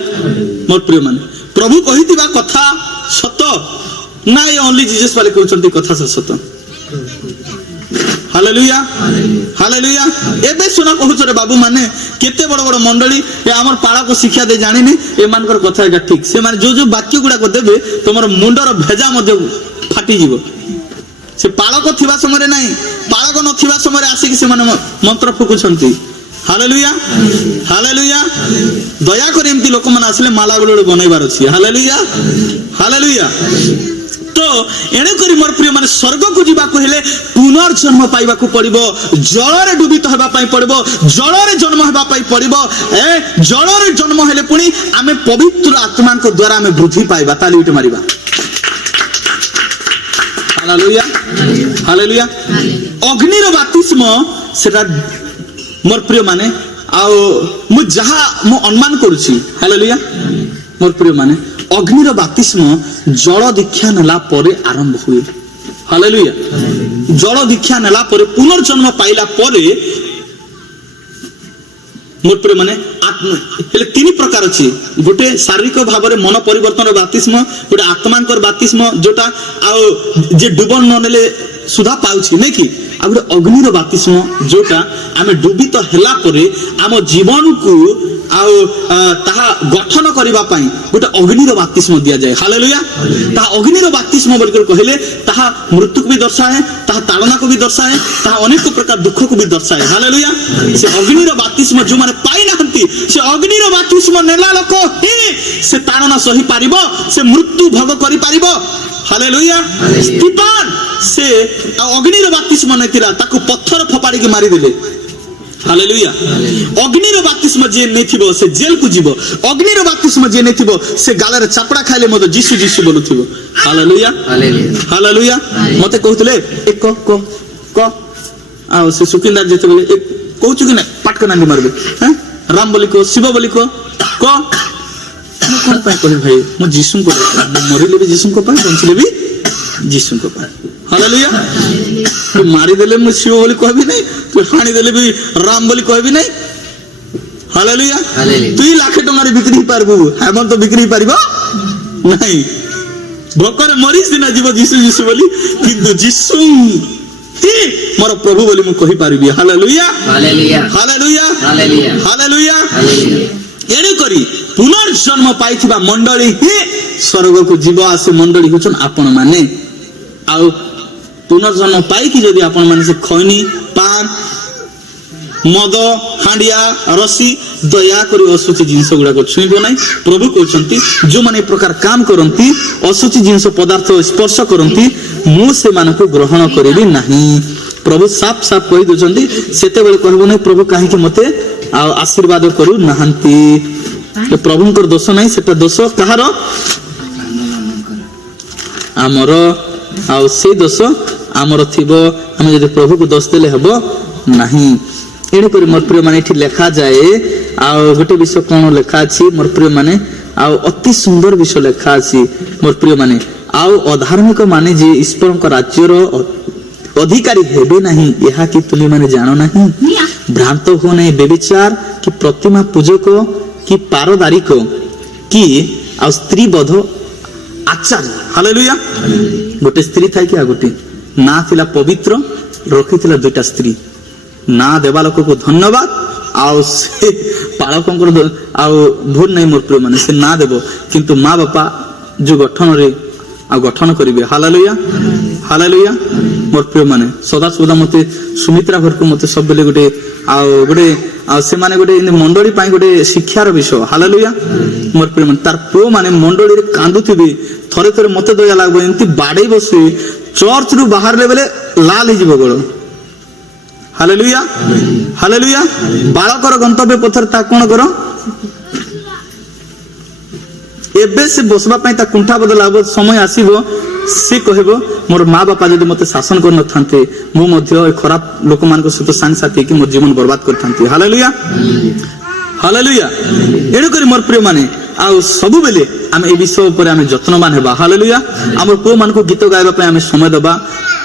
मोर प्रिय माने प्रभु कहितिबा कथा सत ना ये ओनली जीसस वाले कहउछंती कथा सत। Hallelujah hallelujah. एबे सुना कहउछ रे बाबू माने केते बड़ बड़ मंडली ए हमर पाड़ा को शिक्षा दे जानिनी ए मानकर कथा एका ठीक। से माने जो जो वाक्य गुडा को देबे तमर मुंडर भेजा मध्ये फाटी जीवो। से पालक थिबा समय नहीं, पालक नथिबा समय आसिक से माने मंत्र फुकुछंती। Hallelujah hallelujah. दया कर एमती लोक माने आसले माला गुलो बनैबार अछि। Hallelujah hallelujah. तो एणे करी मोर प्रिय माने स्वर्ग को जीवा को हेले पुनर्जन्म पाइबा को पड़िबो। जल रे डुबित हेबा पई पड़िबो, जल रे जन्म हेबा पई पड़िबो। ए जल रे जन्म हेले पुनी आमे पवित्र आत्मा को द्वारा आमे वृद्धि पाइबा। ताली उठ मारिबा। Hallelujah hallelujah. अग्निर बाप्तिस्म सेटा मोर प्रिय माने आउ मु जहा मु अनुमान करूची। हालेलुया मोर प्रिय माने अग्निर बाप्तिस्म जल दीक्षा नेला परे आरंभ हुए। हालेलुया। जल दीक्षा नेला परे पुनर्जन्म पाइला परे मोर प्रिय माने हेले तीन प्रकार अछि। गोटे शारीरिक भाव में मन परिवर्तन बाप्तिस्म, गोटे आत्मांकर बाप्तिस्म जोटा आ जे डुबन न नेले सुधा पाउछि नै कि, आ गोटे अग्निर बाप्तिस्म जोटा आमे डुबित हेला परे आम जीवन को आ ताहा गठन करिबा पई गोटे अग्निर बाप्तिस्म दिया जाय। हालेलुया। ता अग्निर बाप्तिस्म बोलकर कहले ताहा मृत्यु को भी दर्शाए, ताहा ताड़ना को भी दर्शाए, ताहा अनेक प्रकार दुख को भी दर्शाए। हालेलुया। से अग्निर बाप्तिस्म जो माने पाई नाहंती से अग्निर बाप्तिस्म नेला लोक ही से ताड़ना सही पारिबो, से मृत्यु भोग करि पारिबो। हालेलुया। स्टीफन से अग्निर बाप्तिस्म नैतिला ताकू पत्थर फपाड़ी के मारी देले। हालेलुया। अग्निर बाप्तिस्म जे नेथिबो से जेल को जीवो। अग्निर बाप्तिस्म जे नेथिबो से गालरे चापड़ा खाइले मतो जीसु जीसु बोलुथिबो। Hallelujah hallelujah. मते कहउतले एक क आ से सुकिंदार जेते बोले एक कहउछु कि ना पाटक नांदी मारबे। हैं राम बोली को शिव बोली को क कोन पाए कहले भाई मो जीसु को मरिले भी जीसु को पाए, बंचिले भी जीसु को पाए। हालेलुया। तू मारी देले मु शिव बोली कहबी नहीं, तू हानी देले भी राम बोली कहबी नहीं। हालेलुया। तू लाख टंगार बिक्री पारबू, हमन तो बिक्री पारिबो नहीं। भोकर मरिस दिना जीव जीसु जीसु बोली, किंतु जीसु ही मोर प्रभु बोली मु कहि पारिबी। Hallelujah hallelujah hallelujah hallelujah hallelujah. एणे करी पुनर्जन्म पाइथिबा मंडली ही स्वर्ग को जीव आसे मंडली होचन आपण माने। आ पुनर्जन्म पाई कि जदि आपण माने से खैनी पान मद हांडिया रसी दया करी असुचि जिंस गुडा को छुइबो नाही। प्रभु कहउछंती जो माने प्रकार काम करंती असुचि जिंस पदार्थ स्पर्श करंती मु से मानको ग्रहण करिबी नाही। प्रभु साफ साफ कहि दोचंती सेते बेले कहबो नाही प्रभु काहे कि मते आशीर्वाद करू नाहंती। प्रभुंकर दोष नाही, सेटा दोष कहारो आमर आउ से दोष आमर थिबो। हम जदि प्रभु को दोष देले हबो नाही। एणे करी मोर प्रिय माने एठी लेखा जाए आ गोटे विषय कोन लेखा अछि मोर प्रिय माने आ अति सुंदर विषय लेखा अछि मोर प्रिय माने आ अधार्मिक माने जे ईश्वर को राज्यर अधिकारी हेबे नाही यहा कि तुमी माने जानो नाही। भ्रांत हो नहीं बेविचार कि प्रतिमा पूजक कि पारदारिक कि आ स्त्री बध आचार्य। हालेलुया। गोटे स्त्री थाई कि आ गोटे ना थिला पवित्र रखिथिला दुईटा स्त्री। ନା ଦେବା ଲୋକକୁ ଧନ୍ୟବାଦ ଆଉ ସେ ପାଳକଙ୍କର ଆଉ ଭୁଲ ନାହିଁ ମୋର ପ୍ରିୟ ମାନେ ସେ ନା ଦେବ କିନ୍ତୁ ମା ବାପା ଯୋଉ ଗଠନରେ ଆଉ ଗଠନ କରିବେ ହାଲେଲୁୟା ହାଲେଲୁୟା ମୋର ପ୍ରିୟ ମାନେ ସଦାସର୍ବଦା ମତେ ସୁମିତ୍ରା ଘରକୁ ମତେ ସବୁବେଳେ ଗୋଟେ ଆଉ ସେମାନେ ଗୋଟେ ମଣ୍ଡଳୀ ପାଇଁ ଗୋଟେ ଶିକ୍ଷାର ବିଷୟ ହାଲେଲୁୟା ମୋର ପ୍ରିୟ ମାନେ ତାର ପୁଅ ମାନେ ମଣ୍ଡଳୀରେ କାନ୍ଦୁଥିବେ ଥରେ ଥରେ ମତେ ଦୟା ଲାଗିବ ଏମିତି ବାଡେଇ ବସିବେ ଚର୍ଚ୍ଚରୁ ବାହାରିଲେ ବେଲେ ଲାଲ ହେଇଯିବ ଗୋଳ ହାଲେଲୁୟା ହାଲେଲୁୟା ବାଳକର ଗନ୍ତବ୍ୟ ପଥରେ ତା କଣ କର ଏବେ ସେ ବସବା ପାଇଁ ତା କୁଣ୍ଠା ବଦଳ ହବ ସମୟ ଆସିବ ସେ କହିବ ମୋର ମା ବାପା ଯଦି ମତେ ଶାସନ କରିନଥାନ୍ତେ ମୁଁ ମଧ୍ୟ ଏ ଖରାପ ଲୋକମାନଙ୍କ ସହିତ ସାଙ୍ଗସାଥି ହେଇକି ମୋର ଜୀବନ ବର୍ବାଦ କରିଥାନ୍ତି ହାଲେଲୁୟା ହାଲେଲୁୟା ଏଣୁକରି ମୋର ପ୍ରିୟ ମାନେ ଆଉ ସବୁବେଳେ ଆମେ ଏ ବିଷୟ ଉପରେ ଆମେ ଯତ୍ନବାନ ହେବା ହାଲେଲୁୟା ଆମର ପୁଅ ମାନଙ୍କୁ ଗୀତ ଗାଇବା ପାଇଁ ଆମେ ସମୟ ଦେବା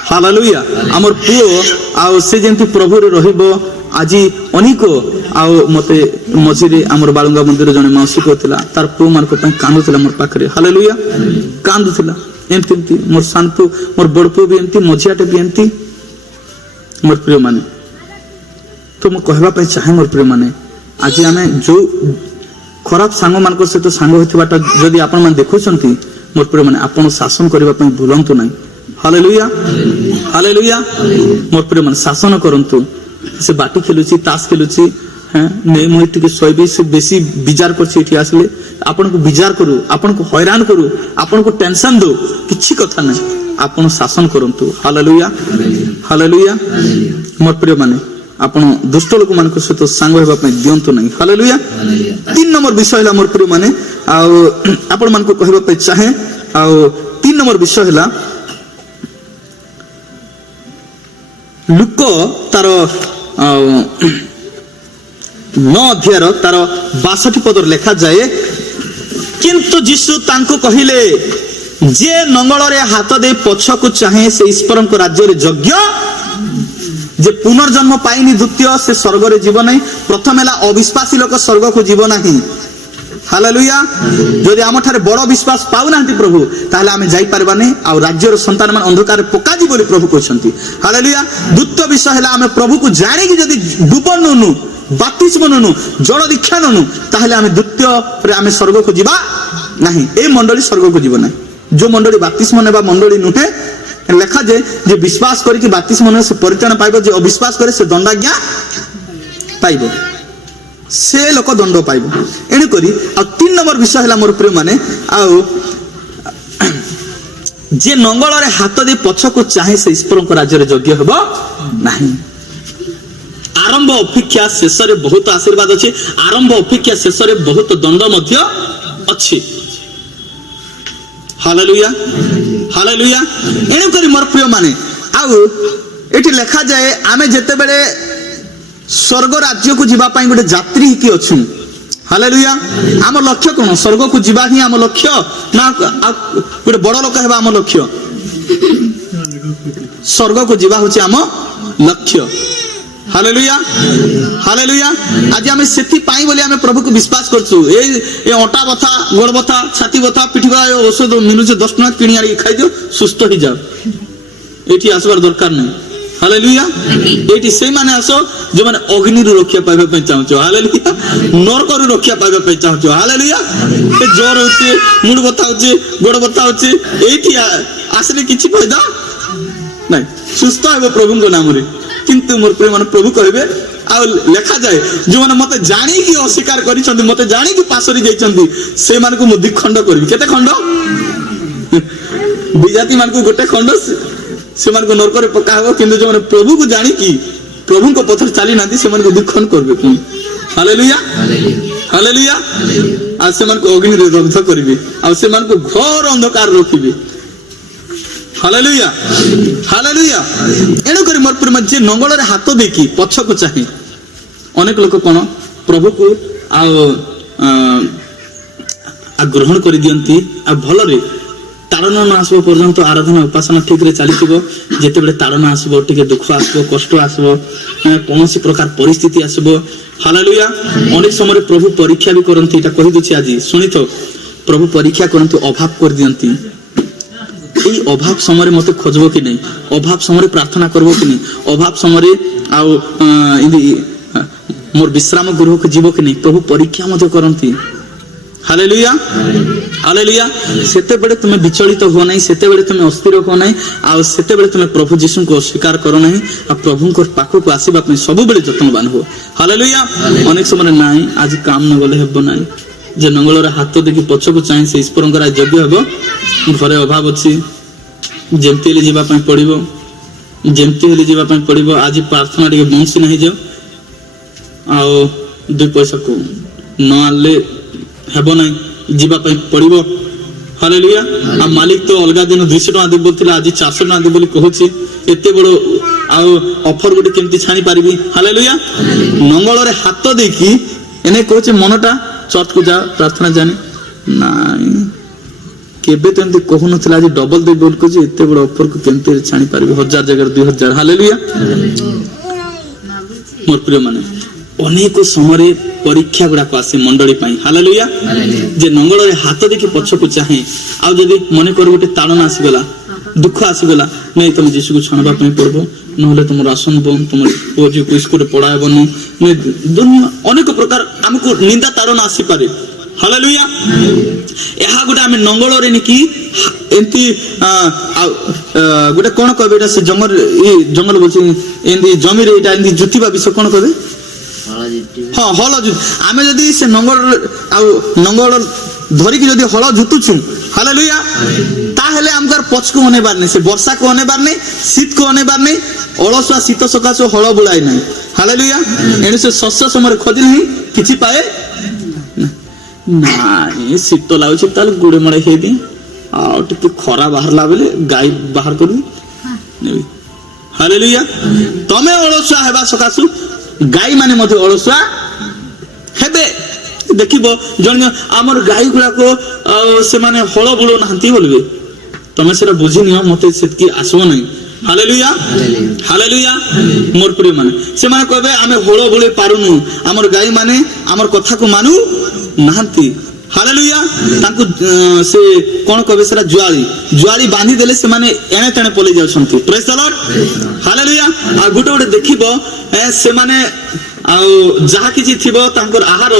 ହାଲେଲୁୟା ଆମର ପୁଅ ଆଉ ସେ ଯେମିତି ପ୍ରଭୁରେ ରହିବ ଆଜି ଅନେକ ଆଉ ମତେ ମଝିରେ ଆମର ବାଳୁଙ୍ଗା ମନ୍ଦିର ଜଣେ ମାଉସୀ କହୁଥିଲା ତାର ପୁଅ ମାନଙ୍କ ପାଇଁ କାନ୍ଦୁଥିଲା ମୋର ପାଖରେ ହାଲେଲୁୟା କାନ୍ଦୁଥିଲା ଏମିତି ଏମିତି ମୋର ସାନ ପୁଅ ମୋର ବଡ ପୁଅ ବି ଏମିତି ମଝିଆଟେ ବି ଏମିତି ମୋର ପ୍ରିୟ ମାନେ ତ ମୁଁ କହିବା ପାଇଁ ଚାହେଁ ମୋର ପ୍ରିୟ ମାନେ ଆଜି ଆମେ ଯୋଉ ଖରାପ ସାଙ୍ଗମାନଙ୍କ ସହିତ ସାଙ୍ଗ ହୋଇଥିବାଟା ଯଦି ଆପଣ ମାନେ ଦେଖୁଛନ୍ତି ମୋର ପ୍ରିୟ ମାନେ ଆପଣ ଶାସନ କରିବା ପାଇଁ ଭୁଲନ୍ତୁ ନାହିଁ ହାଲେଲୁୟା ହାଲେଲୁୟା ମୋର ପ୍ରିୟ ମାନେ ଶାସନ କରନ୍ତୁ ସେ ବାଟି ଖେଲୁଛି ତାସ ଖେଲୁଛି ନେଇ ମୁଁ ଟିକେ ଶୋଇବି ସେ ବେଶୀ ବିଜାର କରୁଛି ଏଠି ଆସିଲେ ଆପଣଙ୍କୁ ବିଜାର କରୁ ଆପଣଙ୍କୁ ହଇରାଣ କରୁ ଆପଣଙ୍କୁ ଟେନସନ ଦଉ କିଛି କଥା ନାହିଁ ଆପଣ ଶାସନ କରନ୍ତୁ ହାଲେଲୁୟା ହାଲେଲୁୟା ମୋର ପ୍ରିୟ ମାନେ ଆପଣ ଦୁଷ୍ଟ ଲୋକମାନଙ୍କ ସହିତ ସାଙ୍ଗ ହେବା ପାଇଁ ଦିଅନ୍ତୁ ନାହିଁ ହାଲେଲୁୟା 3 ନମ୍ବର ବିଷୟ ହେଲା ମୋର ପ୍ରିୟ ମାନେ ଆଉ ଆପଣ ମାନଙ୍କୁ କହିବା ପାଇଁ ଚାହେଁ ଆଉ 3 ନମ୍ବର ବିଷୟ ହେଲା ଲୁକ ତାର 9 ଅଧ୍ୟାୟର ତାର 62 ପଦରେ ଲେଖା ଯାଏ କିନ୍ତୁ ଯୀଶୁ ତାଙ୍କୁ କହିଲେ ଯେ ନଙ୍ଗଳରେ ହାତ ଦେଇ ପଛକୁ ଚାହେଁ ସେ ଈଶ୍ୱରଙ୍କ ରାଜ୍ୟରେ ଯୋଗ୍ୟ ଯେ ପୁନର୍ଜନ୍ମ ପାଇନି ଦ୍ୱିତୀୟ ସେ ସ୍ୱର୍ଗରେ ଯିବ ନାହିଁ ପ୍ରଥମ ହେଲା ଅବିଶ୍ୱାସୀ ଲୋକ ସ୍ୱର୍ଗକୁ ଯିବ ନାହିଁ ହାଲେଲୁୟା ଯଦି ଆମ ଠାରେ ବଡ଼ ବିଶ୍ୱାସ ପାଉନାହାନ୍ତି ପ୍ରଭୁ ତାହେଲେ ଆମେ ଯାଇପାରିବାନି ଆଉ ରାଜ୍ୟର ସନ୍ତାନ ମାନେ ଅନ୍ଧକାରରେ ପକାଯିବ ବୋଲି ପ୍ରଭୁ କହିଛନ୍ତି ହାଲେଲୁୟା ଦ୍ୱିତୀୟ ବିଷୟ ହେଲା ଆମେ ପ୍ରଭୁକୁ ଜାଣିକି ଯଦି ଡୁବ ନୁନୁ ବାପ୍ତିସ୍ମ ନୁନୁ ଜଳ ଦୀକ୍ଷା ନୁନୁ ତାହେଲେ ଆମେ ଦ୍ୱିତୀୟରେ ଆମେ ସ୍ୱର୍ଗକୁ ଯିବା ନାହିଁ ଏଇ ମଣ୍ଡଳୀ ସ୍ୱର୍ଗକୁ ଯିବ ନାହିଁ ଯୋଉ ମଣ୍ଡଳୀ ବାପ୍ତିସ୍ମ ନେବା ମଣ୍ଡଳୀ ନୁହେଁ ଲେଖା ଯେ ବିଶ୍ୱାସ କରିକି ବାପ୍ତିସ୍ମ ନେବ ସେ ପରିତ୍ରାଣ ପାଇବ ଯେ ଅବିଶ୍ୱାସ କରେ ସେ ଦଣ୍ଡାଜ୍ଞା ପାଇବ ସେ ଲୋକ ଦଣ୍ଡ ପାଇବ ଏଣୁକରି ଆଉ 3 ନମ୍ବର ବିଷୟ ହେଲା ମୋର ପ୍ରିୟ ମାନେ ଆଉ ଯେ ନଙ୍ଗଳରେ ହାତ ଦେଇ ପଛକୁ ଚାହେଁ ସେ ଈଶ୍ୱରଙ୍କ ରାଜ୍ୟରେ ଯୋଗ୍ୟ ହେବ ନାହିଁ ଆରମ୍ଭ ଅପେକ୍ଷା ଶେଷରେ ବହୁତ ଆଶୀର୍ବାଦ ଅଛି ଆରମ୍ଭ ଅପେକ୍ଷା ଶେଷରେ ବହୁତ ଦଣ୍ଡ ମଧ୍ୟ ଅଛି ହାଲେଲୁୟା ହାଲେଲୁୟା ଏଣୁକରି ମୋର ପ୍ରିୟ ମାନେ ଆଉ ଏଠି ଲେଖା ଯାଏ ଆମେ ଯେତେବେଳେ ସ୍ୱର୍ଗ ରାଜ୍ୟକୁ ଯିବା ପାଇଁ ଗୋଟେ ଯାତ୍ରୀ ହେଇକି ଅଛୁ ହାଲେଲୁୟା ଆମ ଲକ୍ଷ୍ୟ କଣ ସ୍ୱର୍ଗକୁ ଯିବା ହିଁ ଆମ ଲକ୍ଷ୍ୟ ନା ଗୋଟେ ବଡ ଲୋକ ହେବା ଆମ ଲକ୍ଷ୍ୟ ସ୍ୱର୍ଗକୁ ଯିବା ହଉଛି ଆମ ଲକ୍ଷ୍ୟ ହାଲେଲୁୟା ହାଲେଲୁୟା ଆଜି ଆମେ ସେଥିପାଇଁ ବୋଲି ଆମେ ପ୍ରଭୁକୁ ବିଶ୍ୱାସ କରୁଛୁ ଏ ଅଣ୍ଟା ବଥା ଗୋଡ଼ ବଥା ଛାତି ବଥା ପିଠି ବଥା ଔଷଧ ମିଳୁଛି 10 ଟଙ୍କା କିଣି ଆଣିକି ଖାଇଦିଅ ସୁସ୍ଥ ହେଇଯାଅ ଏଠି ଆସିବାର ଦରକାର ନାହିଁ ହାଲେଲୁୟା ଏଠି ସେଇମାନେ ଆସ ଯୋଉମାନେ ଅଗ୍ନିରୁ ରକ୍ଷା ପାଇବା ପାଇଁ ଚାହୁଁଛ ହାଲେଲୁୟା ନରକରୁ ରକ୍ଷା ପାଇବା ପାଇଁ ଚାହୁଁଛ ହାଲେଲୁୟା ଏ ଜ୍ୱର ହଉଛି ମୁଣ୍ଡ ବଥା ହଉଛି ଗୋଡ଼ ବଥା ହଉଛି ଏଇଠି ଆସିଲେ କିଛି ଫାଇଦା ନାଇଁ ସୁସ୍ଥ ହେବ ପ୍ରଭୁଙ୍କ ନାମରେ କିନ୍ତୁ ମୋର ପ୍ରିୟ ମାନେ ପ୍ରଭୁ କହିବେ ଆଉ ଲେଖା ଯାଏ ଯୋଉମାନେ ମତେ ଜାଣିକି ଅସ୍ୱୀକାର କରିଛନ୍ତି ମତେ ଜାଣିକି ପାଶରି ଯାଇଛନ୍ତି ସେମାନଙ୍କୁ ମୁଁ ଦ୍ୱିଖଣ୍ଡ କରିବି କେତେ ଖଣ୍ଡ ବିଜାତି ମାନଙ୍କୁ ଗୋଟେ ଖଣ୍ଡ ସେମାନଙ୍କୁ ନରକରେ ପକା ହେବ କିନ୍ତୁ ଯୋଉମାନେ ପ୍ରଭୁକୁ ଜାଣିକି ପ୍ରଭୁଙ୍କ ପଥରେ ଚାଲି ନାହାନ୍ତି ସେମାନଙ୍କୁ ଦ୍ୱିଖଣ୍ଡ କରିବେ ପୁଣି ହାଲେଲୁୟା ହାଲେଲୁୟା ଆଉ ସେମାନଙ୍କୁ ଅଗ୍ନିରେ ଦଗ୍ଧ କରିବେ ଆଉ ସେମାନଙ୍କୁ ଘୋର ଅନ୍ଧକାର ରଖିବେ ହାଲେଲୁୟା ହାଲେଲୁୟା ଏଣୁକରି ମୋର ପ୍ରିୟ ଯେ ନଙ୍ଗଳରେ ହାତ ଦେଇକି ପଛକୁ ଚାହେଁ ଅନେକ ଲୋକ କଣ ପ୍ରଭୁକୁ ଆଉ ଗ୍ରହଣ କରିଦିଅନ୍ତି ଆଉ ଭଲରେ ତାଡ଼ନ ନ ଆସିବ ପର୍ଯ୍ୟନ୍ତ ଆରାଧନା ଉପାସନା ଠିକରେ ଚାଲିଥିବ ଯେତେବେଳେ ତାଡ଼ନ ଆସିବ ଟିକେ ଦୁଃଖ ଆସିବ କଷ୍ଟ ଆସିବ କୌଣସି ପ୍ରକାର ପରିସ୍ଥିତି ଆସିବ ହାଲେଲୁୟା ଅନେକ ସମୟରେ ପ୍ରଭୁ ପରୀକ୍ଷା ବି କରନ୍ତି ଏଇଟା କହିଦେଉଛି ଆଜି ଶୁଣିଥ ପ୍ରଭୁ ପରୀକ୍ଷା କରନ୍ତି ଅଭାବ କରିଦିଅନ୍ତି এই অভাব সময় মতে খোঁজব কি নাই, অভাব সময় প্রার্থনা করব কি নাই, অভাব সময় আউ মোর বিশ্রাম গৃহକୁ ଯିବ କି ନାହିଁ ପ୍ରଭୁ ପରୀକ୍ଷା ମଧ୍ୟ କରନ୍ତି। Hallelujah hallelujah. ସେତେବେଳେ ତୁମେ ବିଚଳିତ ହୁଅ ନାହିଁ, ସେତେବେଳେ ତୁମେ ଅସ୍ଥିର ହୁଅ ନାହିଁ, ଆଉ ସେତେବେଳେ ତୁମେ ପ୍ରଭୁ ଯୀଶୁଙ୍କୁ ଅସ୍ୱୀକାର କର ନାହିଁ, ଆଉ ପ୍ରଭୁଙ୍କ ପାଖକୁ ଆସିବା ପାଇଁ ସବୁବେଳେ ଯତ୍ନବାନ ହୁଅ। ହାଲେଲୁୟା। ଅନେକ ସମୟରେ ନାହିଁ ଆଜି କାମ ନ ଗଲେ ହେବ ନାହିଁ, ଯେ ନଙ୍ଗଳର ହାତ ଦେଖି ପଛକୁ ଚାହିଁ ସେ ଈଶ୍ୱରଙ୍କର ଯୋଗ୍ୟ ହେବ। ଘରେ ଅଭାବ ଅଛି, ଯେମିତି ହେଲେ ଯିବା ପାଇଁ ପଡିବ, ଯେମିତି ହେଲେ ଯିବା ପାଇଁ ପଡିବ। ଆଜି ପ୍ରାର୍ଥନା ଟିକେ ବନ୍ଦ ସିନା ହେଇଯାଉ, ଆଉ 2 ପଇସା ନ ଆଣିଲେ ହେବ ନାହିଁ, ଯିବା ପାଇଁ ପଡିବ। ହାଲେଲୁୟା। ଆଉ ମାଲିକ ତ ଅଲଗା ଦିନ 200 ଟଙ୍କା ଦେବ ବୋଲଥିଲା, ଆଜି 400 ଟଙ୍କା ଦେବ ବୋଲି କହୁଛି। ଏତେ ବଡ ଆଉ ଅଫର ଗୋଟେ କେମିତି ଛାଣି ପାରିବି? ହାଲେଲୁୟା। ନଙ୍ଗଳରେ ହାତ ଦେଇକି ଏନେ କହୁଛି ମନଟା ଚର୍ଚ୍ଚକୁ ଯା, ପ୍ରାର୍ଥନା ଜାଣି ନାଇଁ, କେବେ ତ ଏମିତି କହୁନଥିଲା, ଆଜି ଡବଲ ଦେବି ବୋଲି କହୁଛି। ଏତେ ବଡ ଅଫରକୁ କେମିତି ଛାଣି ପାରିବି? 1000 ଜାଗାରେ 2000। ହାଲେଲୁୟା। ମୋର ପ୍ରିୟ ମାନେ, ଅନେକ ସମୟରେ ପରୀକ୍ଷା ଗୁଡାକ ଆସେ ମଣ୍ଡଳୀ ପାଇଁ। ହାଲେଲୁୟା। ଯେ ନଙ୍ଗଳରେ ହାତ ଦେଖି ପଛକୁ ଚାହେଁ, ଆଉ ଯଦି ମନେ କର ଗୋଟେ ତାଳନା ଆସିଗଲା, ଦୁଃଖ ଆସିଗଲା, ନାଇଁ ତମେ ଯୀଶୁକୁ ଛାଣିବା ପାଇଁ ପଡିବ, ନହେଲେ ତମର ରାସନ ବନ୍ଦ, ତମର ପୁଅ ଝିଅକୁ ସ୍କୁଲରେ ପଢା ହେବନି, ଅନେକ ପ୍ରକାର ଆମକୁ ନିନ୍ଦା ତାଳନା ଆସିପାରେ। ହାଲେଲୁୟା। ଏହା ଗୋଟେ ଆମେ ନଙ୍ଗଳରେ ନେଇକି ଏମିତି ଗୋଟେ କଣ କହିବେ ଏଇଟା, ସେ ଜଙ୍ଗଲ ବলছি ଏମିତି ଜମିରେ ଏଇଟା ଏମିତି ଜୁତିବା ବିଷୟ କଣ କହିବେ? ହଁ, ହଳ ଜୁତ। ଆମେ ଯଦି ସେ ନଙ୍ଗଳ ଧରିକି ଯଦି ହଳ ଜୁତୁଛୁ, ହାଲେଲୁୟା, ତାହେଲେ ଆମକୁ ପଛକୁ ଅନେଇବାର ନାହିଁ, ସେ ବର୍ଷାକୁ ଅନେଇବାର ନାହିଁ, ଶୀତକୁ ଅନେଇବାର ନାହିଁ, ଅଳସୁଆ ଶୀତ ସକାଶୁ ହଳ ବୁଳାଇ ନାହିଁ। ହାଲେଲୁୟା। ଏଣୁ ସେ ଶସ୍ୟ ସମୟରେ ଖୋଜିଲେ କିଛି ପାଏ ନାଇଁ, ଶୀତ ଲାଗୁଛି ତାହେଲେ ଗୁଡେ ମଡେ ହେଇଦି, ଆଉ ଟିକେ ଖରା ବାହାରିଲା ବେଲେ ଗାଈ ବାହାର କରିବି ନେବି। ହାଲେଲୁୟା। ତମେ ଅଳସୁଆ ହେବା ସକାଶୁ ଗାଈ ମାନେ ମଧ୍ୟ ଅଳସୁଆ ହେବେ। ଦେଖିବ ଜଣେ ଆମର ଗାଈ ଗୁଡାକ ସେମାନେ ହଳ ବୁଳଉ ନାହାନ୍ତି ବୋଲିବେ, ତମେ ସେଟା ବୁଝିନିଅ, ମତେ ସେତିକି ଆସିବ ନାହିଁ। Hallelujah hallelujah. ମୋର ପ୍ରିୟ ମାନେ, ସେମାନେ କହିବେ ଆମେ ହଳ ବୁଳେଇ ପାରୁନୁ, ଆମର ଗାଈ ମାନେ ଆମର କଥାକୁ ମାନୁ ନାହାନ୍ତି। ହାଲେଲୁୟା। ତାଙ୍କୁ ସେ କଣ କହିବେ, ସେଟା ଜୁଆଳି ବାନ୍ଧି ଦେଲେ ସେମାନେ ଏଣେ ତେଣେ ପଳେଇ ଯାଉଛନ୍ତି। ପ୍ରେଜ୍ ଦ ଲର୍ଡ। ହାଲେଲୁୟା। ଆଉ ଗୋଟେ ଦେଖିବ ସେମାନେ ଆଉ ଯାହା କିଛି ଥିବ ତାଙ୍କର ଆହାର,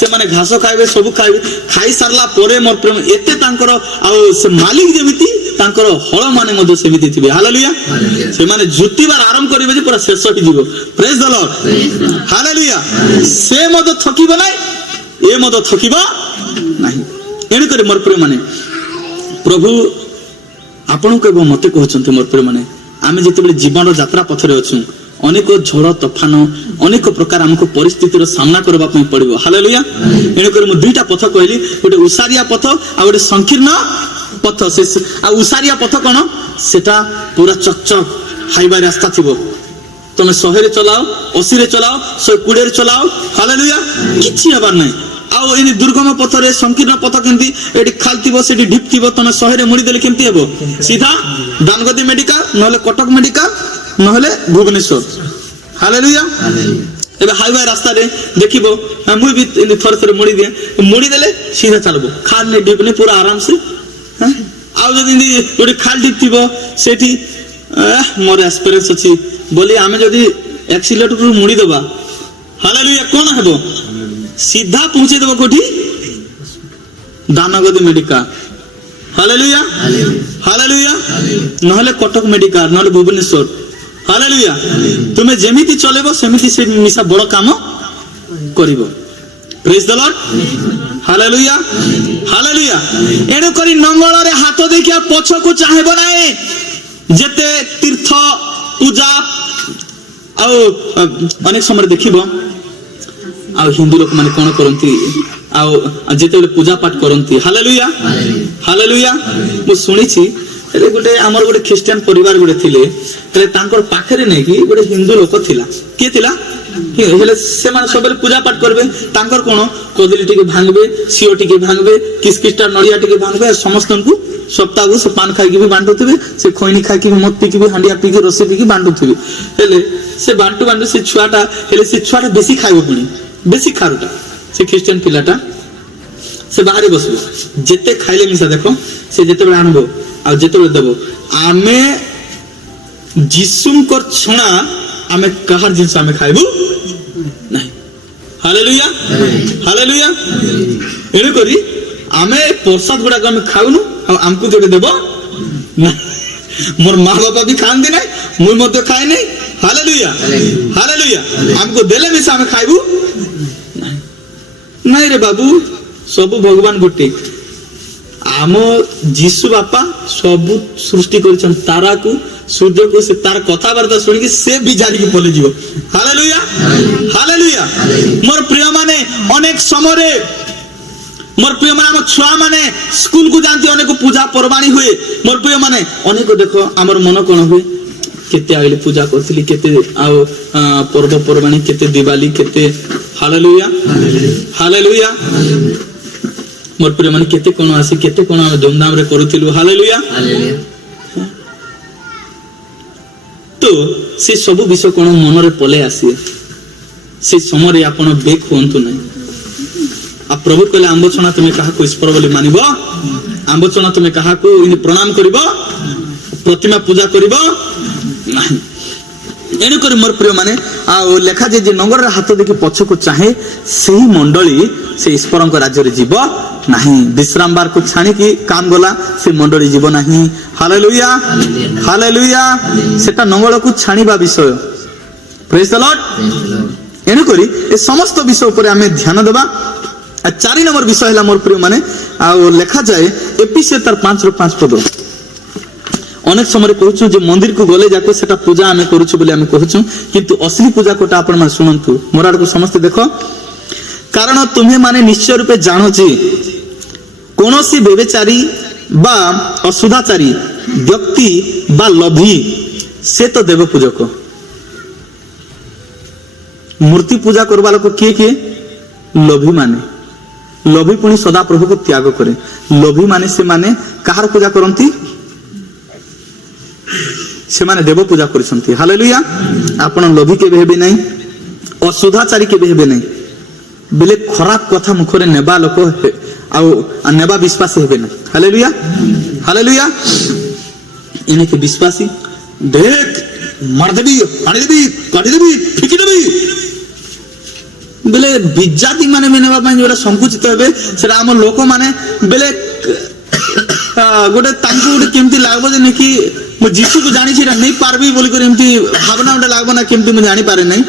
ସେମାନେ ଘାସ ଖାଇବେ, ସବୁ ଖାଇବେ, ଖାଇ ସାରିଲା ପରେ ମୋର ପ୍ରେମ ଏତେ ତାଙ୍କର, ଆଉ ସେ ମାଲିକ ଯେମିତି ତାଙ୍କର ହଳ ମାନେ ମଧ୍ୟ ସେମିତି ଥିବେ। ହାଲେଲୁୟା। ସେମାନେ ଜୁତିବାର ଆରମ୍ଭ କରିବେ ଯେ ପୁରା ଶେଷ ହେଇଯିବ। ପ୍ରେଜ୍ ଦ ଲର୍ଡ। ହାଲେଲୁୟା। ସେ ମଧ୍ୟ ଥକିବ ନାହିଁ, ଏ ମଧ୍ୟ ଥକିବ ନାହିଁ। ଏଣୁକରି ମୋର ପ୍ରିୟ ମାନେ, ପ୍ରଭୁ ଆପଣଙ୍କୁ ଏବଂ ମତେ କହୁଛନ୍ତି, ମୋର ପ୍ରିୟ ମାନେ, ଆମେ ଯେତେବେଳେ ଜୀବନର ଯାତ୍ରା ପଥରେ ଅଛୁ, ଅନେକ ଝଡ଼ ତୋଫାନ, ଅନେକ ପ୍ରକାର ଆମକୁ ପରିସ୍ଥିତିର ସାମ୍ନା କରିବା ପାଇଁ ପଡିବ। ହାଲେଲୁୟା। ଏଣୁକରି ମୁଁ 2ଟା ପଥ କହିଲି, ଗୋଟେ ଉସାରିଆ ପଥ ଆଉ ଗୋଟେ ସଂକୀର୍ଣ୍ଣ ପଥ। ଆଉ ଉସାରିଆ ପଥ କଣ? ସେଟା ପୁରା ଚକଚକ ହାଇୱେ ରାସ୍ତା ଥିବ, ତମେ 100ରେ ଚଲାଅ, 80ରେ ଚଲାଅ, 120ରେ ଚଲାଅ, ହାଲେଲୁୟା, କିଛି ହେବାର ନାହିଁ। ଆଉ ଏଇ ଦୁର୍ଗମ ପଥରେ, ସଂକୀର୍ଣ୍ଣ ପଥ କେମିତି, ଏଠି ଖାଲ ଥିବ, ସେଠି ଢିପ ଥିବ, ତମେ 100ରେ ମୁଡି ଦେଲେ କେମିତି ହେବ? ସିଧା ଦାନଗଦି ମେଡିକାଲ, ନହେଲେ କଟକ ମେଡିକାଲ, ନହେଲେ ଭୁବନେଶ୍ୱର। ହାଲେଲୁୟା। ଏବେ ହାଇୱେ ରାସ୍ତାରେ ଦେଖିବ, ମୁଁ ବି ଥରେ ମୁଡି ଦେଲେ ସିଧା ଚାଲବ, ଖାଲ ନେଇ ଢିପ ନେଇ ପୁରା ଆରାମସେ। ଆଉ ଯଦି ଗୋଟେ ଖାଲ ଢିପ ଥିବ, ସେଠି ମୋର ଏକ୍ସପିରିଏନ୍ସ ଅଛି ବୋଲି ଆମେ ଯଦି ଏକ୍ସିଲେଟରକୁ ମୁଡି ଦେବା, ହାଲେଲୁୟା, କଣ ହେବ? ସିଧା ପହଞ୍ଚେଇ ଦେବ କୋଠି? ଦାନଗଦି ମେଡିକାଲ। Hallelujah hallelujah. ନହେଲେ କଟକ ମେଡିକାଲ, ନହେଲେ ଭୁବନେଶ୍ୱର। ହାଲେଲୁୟା। ତୁମେ ଯେମିତି ଚଲେଇବ ସେମିତି ସେ ମିଶା ବଡ କାମ କରିବ। ପ୍ରେଜ୍ ଦ ଲର୍ଡ। Hallelujah hallelujah. ଏଣୁ କରି ନଙ୍ଗଳରେ ହାତ ଦେଖିଆ ପଛକୁ ଚାହିଁବ ନାହିଁ। ଯେତେ ତୀର୍ଥ ପୂଜା, ଆଉ ଅନେକ ସମୟରେ ଦେଖିବ, ଆଉ ହିନ୍ଦୁ ଲୋକମାନେ କଣ କରନ୍ତି, ଆଉ ଯେତେବେଳେ ପୂଜା ପାଠ କରନ୍ତି, ହାଲେଲୁୟା ହାଲେଲୁୟା। ମୁଁ ଶୁଣିଛି ଗୋଟେ ଆମର ଗୋଟେ ଖ୍ରୀଷ୍ଟିଆନ ପରିବାର ଗୋଟେ ଥିଲେ, ହେଲେ ତାଙ୍କର ପାଖରେ ନେଇକି ଗୋଟେ ହିନ୍ଦୁ ଲୋକ ଥିଲା। କିଏ ଥିଲା? ହେଲେ ସେମାନେ ସବୁବେଳେ ପୂଜା ପାଠ କରିବେ, ତାଙ୍କର କଣ କଦଳୀ ଟିକେ ଭାଙ୍ଗିବେ, ସିଓ ଟିକେ ଭାଙ୍ଗିବେ, କିସକିସଟା ନଡିଆ ଟିକେ ଭାଙ୍ଗିବେ, ସମସ୍ତଙ୍କୁ ସପ୍ତାହକୁ ସେ ପାନ ଖାଇକି ବି ବାଣ୍ଟୁଥିବେ, ସେ ଖଇନି ଖାଇକି ବି ମଦ ପିଇକି ବି ହାଣ୍ଡିଆ ପିଇକି ରୋଷେଇ ପିଇକି ବାଣ୍ଟୁଥିବେ। ହେଲେ ସେ ବାଣ୍ଟୁ ସେ ଛୁଆଟା, ହେଲେ ସେ ଛୁଆଟା ବେଶୀ ଖାଇବ, ପୁଣି ବେଶୀ ଖାରୁଟା, ସେ ଖ୍ରୀଷ୍ଟିଆନ ପିଲାଟା, ସେ ବାହାରେ ବସିବ, ଯେତେ ଖାଇଲେ ମିଶା ଦେଖ, ସେ ଯେତେବେଳେ ଆଣିବ आ जेते देव आमे जीसुंकर छणा आमे कहार जिनस आमे खाइबु नहीं। Hallelujah hallelujah. एनु करी आमे प्रसाद गुडा आमे खाउनु आमको जोड़े देव ना मोर माँ बापा भी खान दी नहीं मुई मत खाए नहीं। Hallelujah hallelujah. हमको देले मिसा आमे खाइबु नहीं रे बाबू सब भगवान गोटे आम जीसु बापा सब सृष्टि कर तारा को सूर्य को से तार कथबार्ता शुणी से भी जानी पलि जीव। Hallelujah hallelujah. मोर प्रिय माने अनेक समय मोर प्रिय माने आम छुआ माने स्कूल को जानती अनेक पूजा पर्वाणी हुए। मोर प्रिय माने अनेक देख आमर मन कौन हुए केते आइले पूजा करथिली केते आउ पर्व पर्वाणी केते दिवाली केते। Hallelujah hallelujah. मोर प्रिय माने केते कोन आसी केते कोन धूमधाम रे करूथिलु। हालेलुया। तो से सब विषय कोन मन रे पले आसी से समय रे आपण बेक होंतु नहीं। आ प्रभु कहले आंबचना तुमे कहा को ईश्वर बोली मानिबो आंबचना तुमे कहा को प्रणाम करिबो प्रतिमा पूजा करिबो नहीं। एनु कर मोर प्रिय माने आ लेखा जे नगर रे हाथ देखि पछ को चाहे सेही मंडली से ईश्वर को राज्य रे जीव नहीं। विश्राम बार को छाणी की काम गला से मंडली जीव नहीं। Hallelujah hallelujah. सेटा नंगल को छाणीबा विषय। Praise the Lord. एनु करी ए समस्त विषय ऊपर हमें ध्यान देबा। 4 नंबर विषय है मोर प्रिय माने आ लेखा जाए एफिसियर 5:5 पद। अनेक समय कहूँ जे मंदिर को गले जाके सेटा पूजा आमे करूछु बोले आमे कहूछु किंतु असली पूजा कोटा आपण माने सुनंतु मोर आड़ को समस्त देखो। कारण तुम्हें माने निश्चय रूपे जानो जे कोनोसी व्यभिचारी बा असुदाचारी व्यक्ति बा लोभी से तो देव पूजक। मूर्ति पूजा करबा लोक किए किए लोभी माने लोभी पुणी सदा प्रभु को त्याग करे। लोभी माने से माने कहार पूजा करंती से माने देव पूजा करिसंती। हालेलुया। आपण लोभी के हेबे नहीं असुदाचारी के हेबे नहीं बेले खराब कथा मुखरे नेबा लोक आ नेबा विश्वास हेबे नहीं। Hallelujah hallelujah. इने के विश्वासी देख मार देबी पानी देबी काटी देबी फिकी देबी बेले विजाति माने नेबा पई जोरा संकुचित हेबे सेरा हम लोक माने बेले गोटे तांकु गोटे केमती लागबो जे नेकी मो जीसु को जानी छिरा नहीं पारबी बोली कर एमती भावना उडा लागबो ना केमती मो जानी पारे नहीं।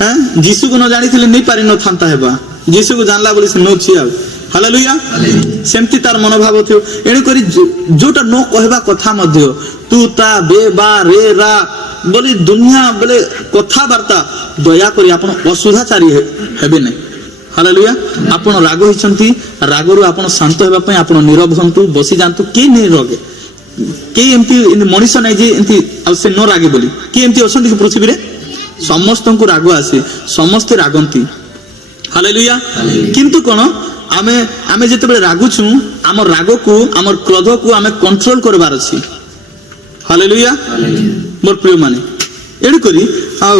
हैं जीसु को न जानी थिले नहीं पारि न थांता हेबा जीसु को जानला बोली से नो छिया। हालेलुया। सेमती तार मनोभाव थियो। एणु करी जोटा नो कहबा कथा मध्य तू ता बे बा रे रा बोली दुनिया बोले कथा वार्ता दया करी आपण असुधाचारी हेबे नहीं। हालेलुया। आपण राग होइछंती रागरु आपण शांत हेबा पई आपण नीरव हंतु बसी जानतु के नहीं रगे के एमती मनीष नहीं जे एमती आ से न रागे बोली के एमती असंती पृथ्वी रे समस्त को राग आसे समस्त रागंती। हालेलुया। किंतु कोन आमे आमे जेते बेले रागुछु आम राग को आम क्रोध को आमे कंट्रोल करबार अछि। हालेलुया। मोर प्रिय माने एडु करी आ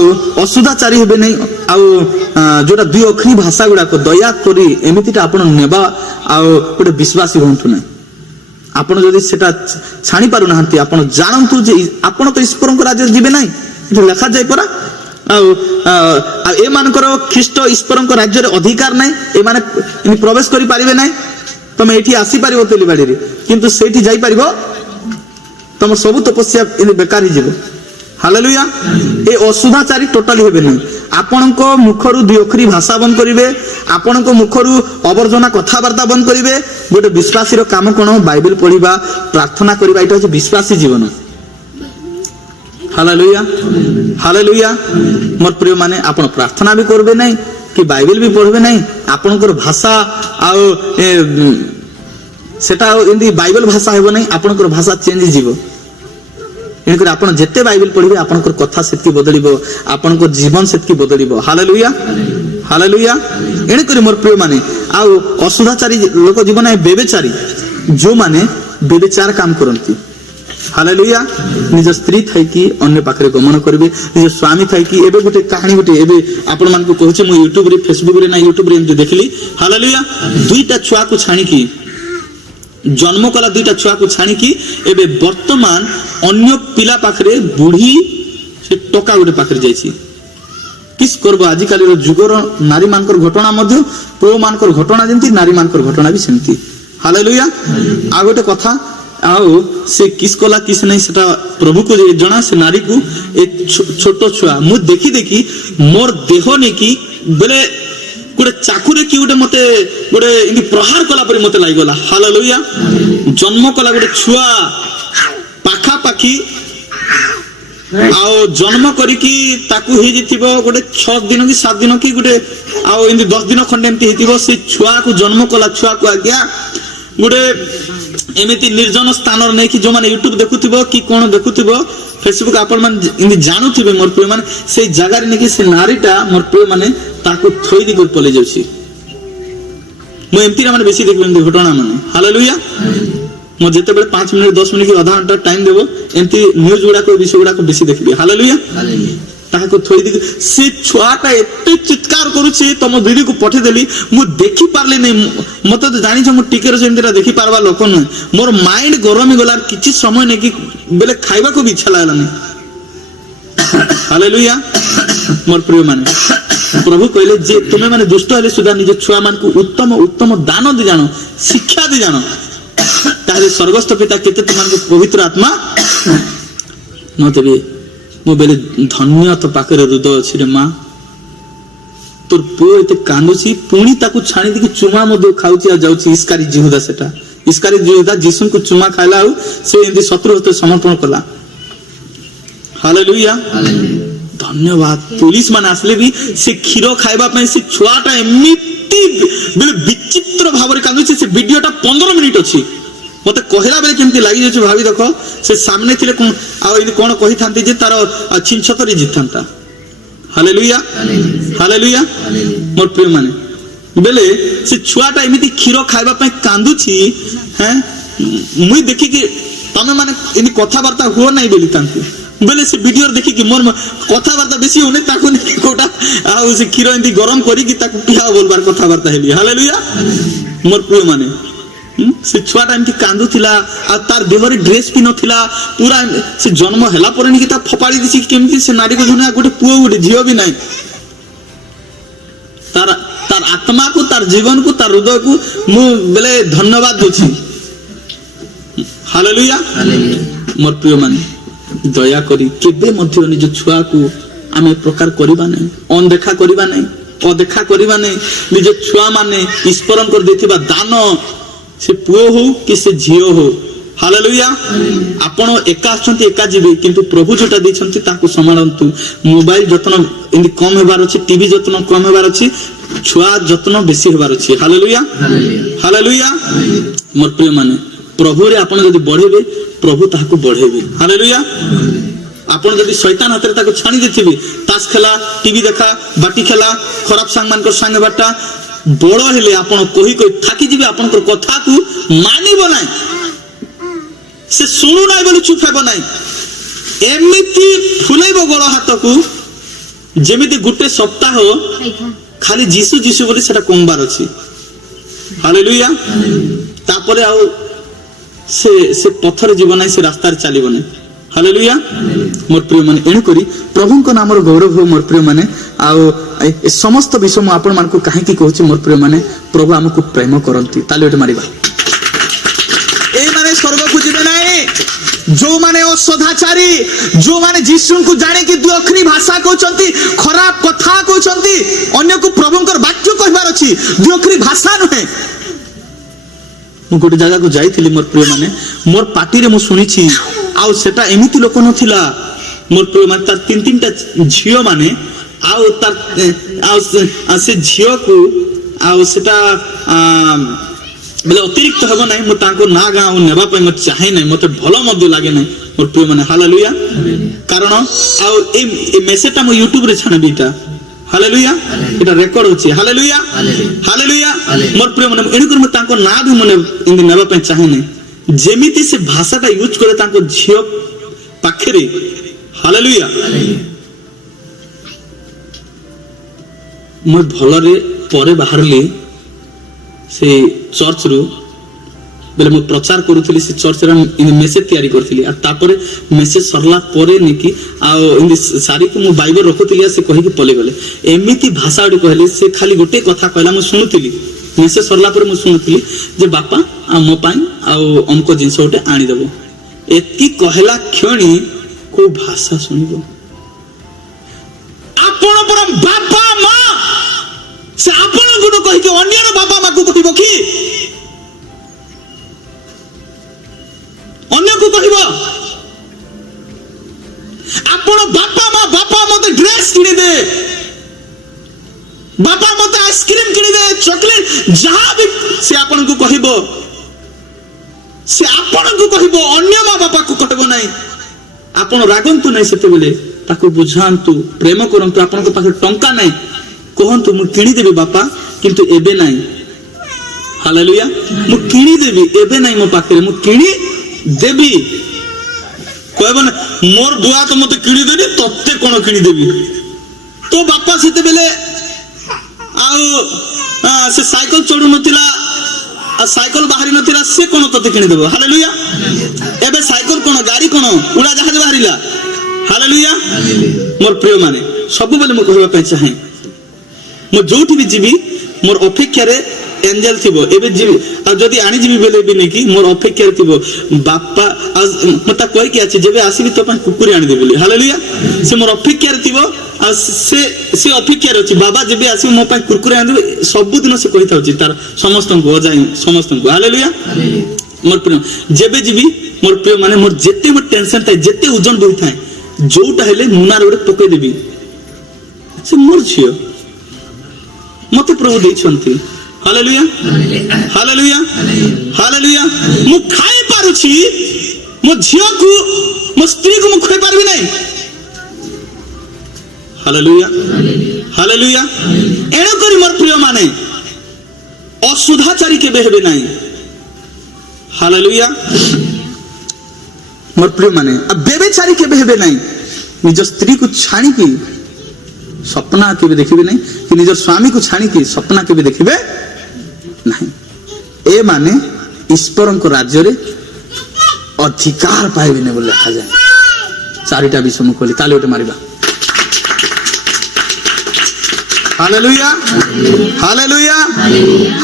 असुदाचारी हेबे नहीं आ जोटा दुई अखरी भाषा गुडा को दया करी एमितिटा आपण नेबा आ गोटे विश्वासी होंतु नहीं। आपण जदि सेटा छाणी पारु नाहंती आपण जानंतु जे आपण तो ईश्वर को राज्य जीवे नहीं एटा लेखा जाय परा आ ए मानकर ख्रीष्ट ईश्वर को राज्य रे अधिकार नहीं ए माने इन प्रवेश करि पारिबे नहीं। तमे एठी आसी पारिबो तेलिबाड़ी रे किंतु सेठी जाई पारिबो तम सब तपस्या इन बेकार ही जीवो। हालेलुया। ए असुदाचारी टोटली हेबे नहीं। आपणको मुखरु दुई अखरी भाषा बंद करिवे आपणको मुखरु अवर्जना कथा वार्ता बंद करिवे। गोटे विश्वासी रो काम कोन बाइबल पढिबा प्रार्थना करिबा एटा होचे विश्वासी जीवन। Hallelujah hallelujah. मोर प्रिय माने आपण प्रार्थना भी करबे नहीं कि बाइबल भी पढ़बे नहीं आपणकर भाषा आ सेटा इंदी बाइबल भाषा हेबो नहीं आपणकर भाषा चेंज जीवो। एनकर आपण जेते बाइबल पढिबे आपणकर कथा सेतकी बदलिबो आपणकर जीवन सेतकी बदलिबो। Hallelujah hallelujah. एनकर मोर प्रिय माने आ असुदाचारी लोक जीवन है बेबेचारी जो माने बेबेचार काम करंती। हालेलुया। निज स्त्री थाई कि अन्य पाखरे गमन करिवे निज स्वामी थाई कि एबे गोटे कहानी गोटे एबे आपण मान को कहूचे मो YouTube रे फेसबुक रे ना YouTube रे एमति देखली। हालेलुया। दुईटा छुआ को छाणी कि जन्म कला दुईटा छुआ को छाणी की एबे वर्तमान अन्य पिला पाखरे बुढ़ी से टका गोटे पाखरे जाइछि किस करबो आजिकाली जुगर नारी मानकर घटना मध्य पुओ मानकर घटना जेंती नारी मानकर घटना भी सेमती हालेलुया आ गोटे कथा आओ से किस कला किस नहीं सेटा प्रभु को जना से नारी को एक छोट छुआ मु देखी देखी मोर देह ने की बेले गोटे चाकुरे कि गोटे मते गोटे इनकी प्रहार कला परि मते लागि गला हालेलुया जन्म कला गोटे छुआ पाखा पाखी आओ जन्म करिकी ताकू हे जितिबो गोटे 6 दिन की 7 दिन की गोटे आओ इनकी 10 दिन खंडे एमती हेतिबो से छुआ को जन्म कला छुआ को आज्ञा गोटे एमिति निर्जन स्थान नहीं कि जो माने यूट्यूब देखुथिबो कि कोन देखुथिबो फेसबुक आपण मान इनकी जानुथिबे मोर प्रिय माने से जगह रे नेकी से नारीटा मोर प्रिय माने ताकू थोई दी कर पले जाउछि मु एमती माने बेसी देखबे एमती घटना माने हालेलुया मु जेते बेले 5 मिनिट 10 मिनिट की आधा घंटा टाइम देबो एमती न्यूज गुडा को विषय गुडा को बेसी देखबे हालेलुया ताको थोई दी से छुआटा एते चित्कार करूछि तम दीदी को पठे देली मु देखि पारले नै मते तो जानि छ मु टिके रे सेमतेरा देखि पारबा लोक न मोर माइंड गरम गला किछि समय नै कि बेले खाइबा को भी इच्छा लागलानी हालेलुया मोर प्रिय माने प्रभु कहले जे तुमे माने दुष्ट हले सुधा निज छुआ मान को उत्तम उत्तम दान दि जानो शिक्षा दि जानो तारे स्वर्गस्थ पिता केते तुमान को पवित्र आत्मा न देबे मो बेले धन्य तो पाखरे हृदय अछि रे मां तोर पुओ एते कांदुची पुणी ताकू छाणी दिकी चुमा मधु खाउची आ जाउची इसकारी जिहुदा सेटा इसकारी जिहुदा जिसु को चुमा खाइला से एंदी शत्रु होते समर्पण कला हालेलुया धन्यवाद पुलिस मान आसले भी से खीरो खाइबा पे से छुआटा एमिति बेले विचित्र भाବରେ कांदुची से वीडियोटा 15 मिनिट अछि मते कहला बेले केमती लागि जाछ भाभी देखो से सामने थिले कोन आ इन कोन कहि थांती जे तार छिनछतरी जिथांता हालेलुया हालेलुया मोर प्रिय माने बेले से छुआटा एमिति खीरो खाइबा पे कांदुची हैं मुई देखि कि तमे माने इन कथा वार्ता हो नाही बेली तांकु बेले से वीडियो देखि कि मोर कथा वार्ता बेसी होने ताकु नि कोटा आ से खीरो एंती गरम करी कि ताकु पिया बोलबार कथा वार्ता हेली हालेलुया मोर प्रिय माने से छुआ टाइम की कांदू थिला आ तार देहरे ड्रेस भी नथिला पूरा से जन्म हैला पर नि कि ता फपाड़ी दिसी केमती से नारी को धुना गोटे पुओ गोटे झियो भी नाही तार तार आत्मा को तार जीवन को तार हृदय को मु बेले धन्यवाद दोछि हालेलुया मोर प्रिय माने दया करी केबे मध्य निज छुआ को आमे प्रकार करिबा नै अनदेखा करिबा नै अदेखा करिबा नै निज छुआ माने स्मरण कर देथिबा दान से पुओ हो कि से झियो हो हालेलुया आपण एका आछंती एका जीवे किंतु प्रभु जोटा दैछंती ताको समारंतु मोबाइल जतन इनि कम हेबार अछि टीवी जतन कम हेबार अछि छुआ जतन बेसी हेबार अछि हालेलुया हालेलुया मोर प्रिय माने प्रभु रे आपण जदी बढ़ेबे प्रभु ताको बढ़ेबे हालेलुया आपण जदी शैतान हाथ रे ताको छाणी देथिबे तास खेला टीवी देखा बाटी खेला खराब सांग मान को संग बाटा बड़ हेले आपण कहि कहि थाकी जिबे आपण को कथा को मानिबो नाही से सुनु नाही बोली चुप हेबो नाही एमिति फुलेबो गळ हाथ को जेमिति गुटे सप्ताह खाली जीसु जीसु बोली सेटा कोंबार अछि हालेलुया तापरे आ से पत्थर जीवन नाही से रास्ता रे चलीबो नाही हालेलुया मोर प्रिय माने एणु करी प्रभु को नाम रो गौरव हो मोर प्रिय माने आ समस्त विषय मु आपण मान को काहे की कहूची मोर प्रिय माने प्रभु हमको प्रेम करंती ताली ओटे मारिबा ए माने स्वर्ग को जिबे नाही जो माने ओ सदाचारी जो माने यीशु को जाने की दुअखरी भाषा कहउचंती खराब कथा कहउचंती अन्य को प्रभुकर वाक्य कहबार अछि दुअखरी भाषा नहे मु गोटे जगह को जाईथिली मोर प्रिय माने मोर पार्टी रे मु सुनिछि आ सेटा एमिति लोक नथिला मोर प्रिय माने तार तीन तीनटा झियो माने आउ तार से झियो को आउ सेटा बेले अतिरिक्त हबो नाही मु ताको ना गाउ नेबा पय मत चाहे नाही मते भलो मध्य लागे नाही मोर प्रिय माने हालेलुया कारण आउ ए मेसेजटा मु YouTube रे छानबीटा हालेलुया एटा रेकॉर्ड होची हालेलुया हालेलुया मोर प्रिय माने एनु कर मु ताको ना भी मने इंदी नेबा पय चाहे नाही जेमिति से भाषाटा यूज करे ताको झियो पाखरे हालेलुया मु भलरे परे बाहरली से चर्च रु बेले मु प्रचार करूथली से चर्च रे मेसेज तयारी करथली आ तापरे मेसेज सरला परे नेकी आ इन सारी को मु बाइबल रखुथली से कहि के पले गले एमिति भाषा उडी कहले से खाली गोटे कथा कहला मु सुनुथली मेसेज सरला परे मु सुनुथली जे बापा आ मो पाई आ हमको जिंस उठे आनी देबो एतकी कहला क्षणी को भाषा सुनिबो आपण पर बापा मां से आपण गुड कहि के अन्य बापा मां को कहबो की अन्य को कहबो आपण बापा मते ड्रेस किनी दे बापा मते आइसक्रीम किनी दे चॉकलेट जहां भी से आपण को कहबो से आपण को कहबो अन्य मां बापा को कहबो नहीं आपण रागंतु नहीं सेते बेले ताको बुझांतु प्रेम करंतु आपण को पाखे टंका नहीं कहंतु मु किनी देबी बापा किंतु एबे नहीं हालेलुया मु किनी देबी एबे नहीं मो पाखे मु किनी देबी कहबो ना मोर बुआ तो मते किनी देनी तत्ते कोन किनी देबी तो बापा सेते बेले आ से साइकिल चढ़ू नथिला आ साइकिल बाहरी नथिला से कोन तते किनी देबो हालेलुया एबे साइकिल कोन गाड़ी कोन उड़ा जहाज बाहरीला हालेलुया मोर प्रिय माने सब बेले मु कहबा पय चाहे मु जोठी भी जीवी मोर अपेक्षा रे एंजल थिबो एबे जीवी आ जदी आनी जीवी बेले भी नेकी मोर अपेक्षा रे थिबो बापा मता कोइ के अछि जेबे आसीबी तो पन कुकुरी आनी देबोली हालेलुया से मोर अपेक्षा रे थिबो आ से अपेक्षा रे अछि बाबा जेबे आसी मो पन कुकुरी आनी देबे सब दिन से कहि थाउची तार समस्त को अजाई समस्त को हालेलुया मोर प्रिय जेबे जीवी मोर प्रिय माने मोर जेते मोर टेंशन थाए जेते ओजन बही थाए जोटा हेले मुना रे पकई देबी से मोर छियो मते प्रभु दैछंती हालेलुया हालेलुया हालेलुया मु खाई पारुछि मो झियो को मो स्त्री को मु खाई पारबी नहीं हालेलुया हालेलुया एणो करी मोर प्रिय माने असुधाचारी के बेहबे नहीं हालेलुया मोर प्रिय माने अब बेबेचारी के बेहबे नहीं निज स्त्री को छाणी की सपना के भी देखिबे नहीं कि निज स्वामी को छाणी की सपना के भी देखिबे नहीं ए माने ईश्वर को राज्य रे अधिकार पाइबे ने बोले लिखा जाए चारिटा विषय मु कहली ताले उठे मारिबा हालेलुया हालेलुया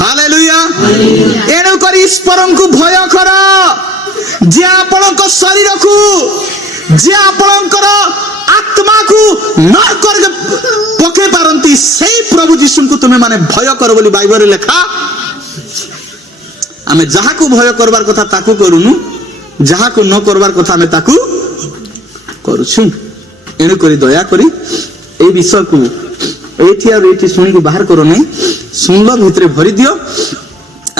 हालेलुया एणु करी ईश्वर को भय कर जे आपण को शरीर को जे आपण को आत्मा को न कर पके पारंती सेही प्रभु यीशु को तुमे माने भय कर बोली बाइबल रे लिखा आमे जहा को भय करबार कथा ताकू करूनु जहा को न करबार कथा आमे ताकू करूछु एणु करी दया करी ए विषय को एठी और एठी सुनी को बाहर करो नहीं सुनलो भितरे भरी दियो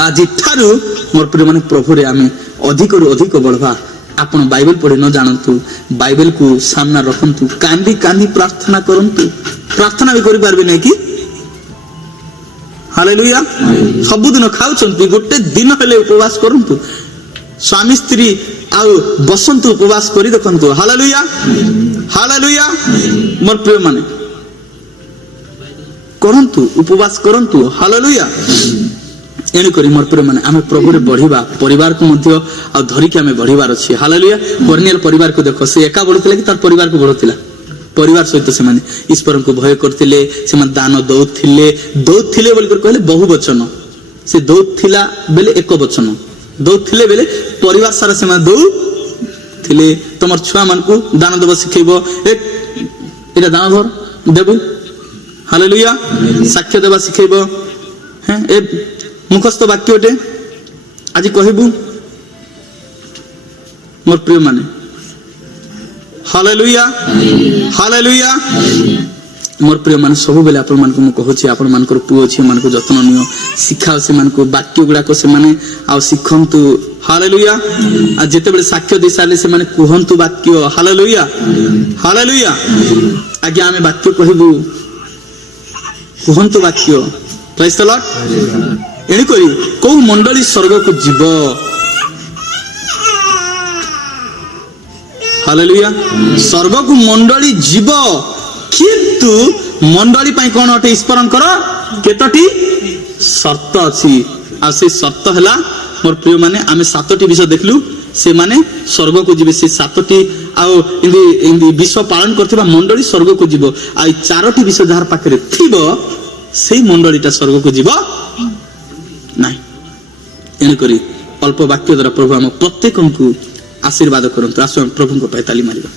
आज ठारू मोर प्रिय माने प्रभु रे आमे अधिक रु अधिक बढ़वा आपण बाइबल पढ़े न जानतु बाइबल को सामना रखंतु कांदी कांदी प्रार्थना करंतु प्रार्थना भी करि पारबे नै कि हालेलुया सब दिन खाउचंतु गोटे दिन हेले उपवास करंतु स्वामी स्त्री आ बसंतु उपवास करि देखंतु हालेलुया हालेलुया मोर प्रिय माने करंतु उपवास करंतु हालेलुया एणु करी मोर प्रिय माने आमे प्रभु रे बढ़िबा परिवार को मध्य आ धरि के आमे बढ़िबार अछि हालेलुया कर्नेल परिवार को देखो से एका बढ़ुतिला कि तार परिवार को बढ़ुतिला परिवार सहित से माने ईश्वर को भय करथिले से माने दान दौथिले बोल कर कहले बहु वचन से दौथिला बेले एक वचन दौथिले बेले परिवार सारा से माने दौथिले तमर छुआ मन को दान देबो सिखेबो एटा दान धर देबो हालेलुया साक्ष्य देबा सिखेबो हैं ए मुखस्थ वाक्यटे आज कहबू मोर प्रिय माने हालेलुया हालेलुया मोर प्रिय माने सब बेले आपण मान को कहूची आपण मान को पुओ छी मान को जत्न नियो शिखाओ से मान को वाक्य गुडा को से माने आ सिखंतु हालेलुया आ जेते बेले साक्ष्य दे साले से माने कहंतु वाक्य हालेलुया हालेलुया आगे आमे वाक्य कहबू कहंतु वाक्य प्रेज द लॉर्ड एणी करी को मंडली स्वर्ग को जीव हालेलुया स्वर्ग को मंडली जीव किंतु मंडली पई कोन अटे ईश्वरन कर केतटी शर्त अछि आ से शर्त हला मोर प्रिय माने आमे 7टी विषय देखलु से माने स्वर्ग को जीवे से 7टी आउ इंदी विश्व पालन करथिबा मंडली स्वर्ग को जीवो आ 4टी विषय जहार पाखरे थिबो सेई मंडलीटा स्वर्ग को जीवो नाही एने करी अल्प वाक्य द्वारा प्रभु हम प्रत्येक को आशीर्वाद करंतु आसु प्रभु को पैताली मारिबा।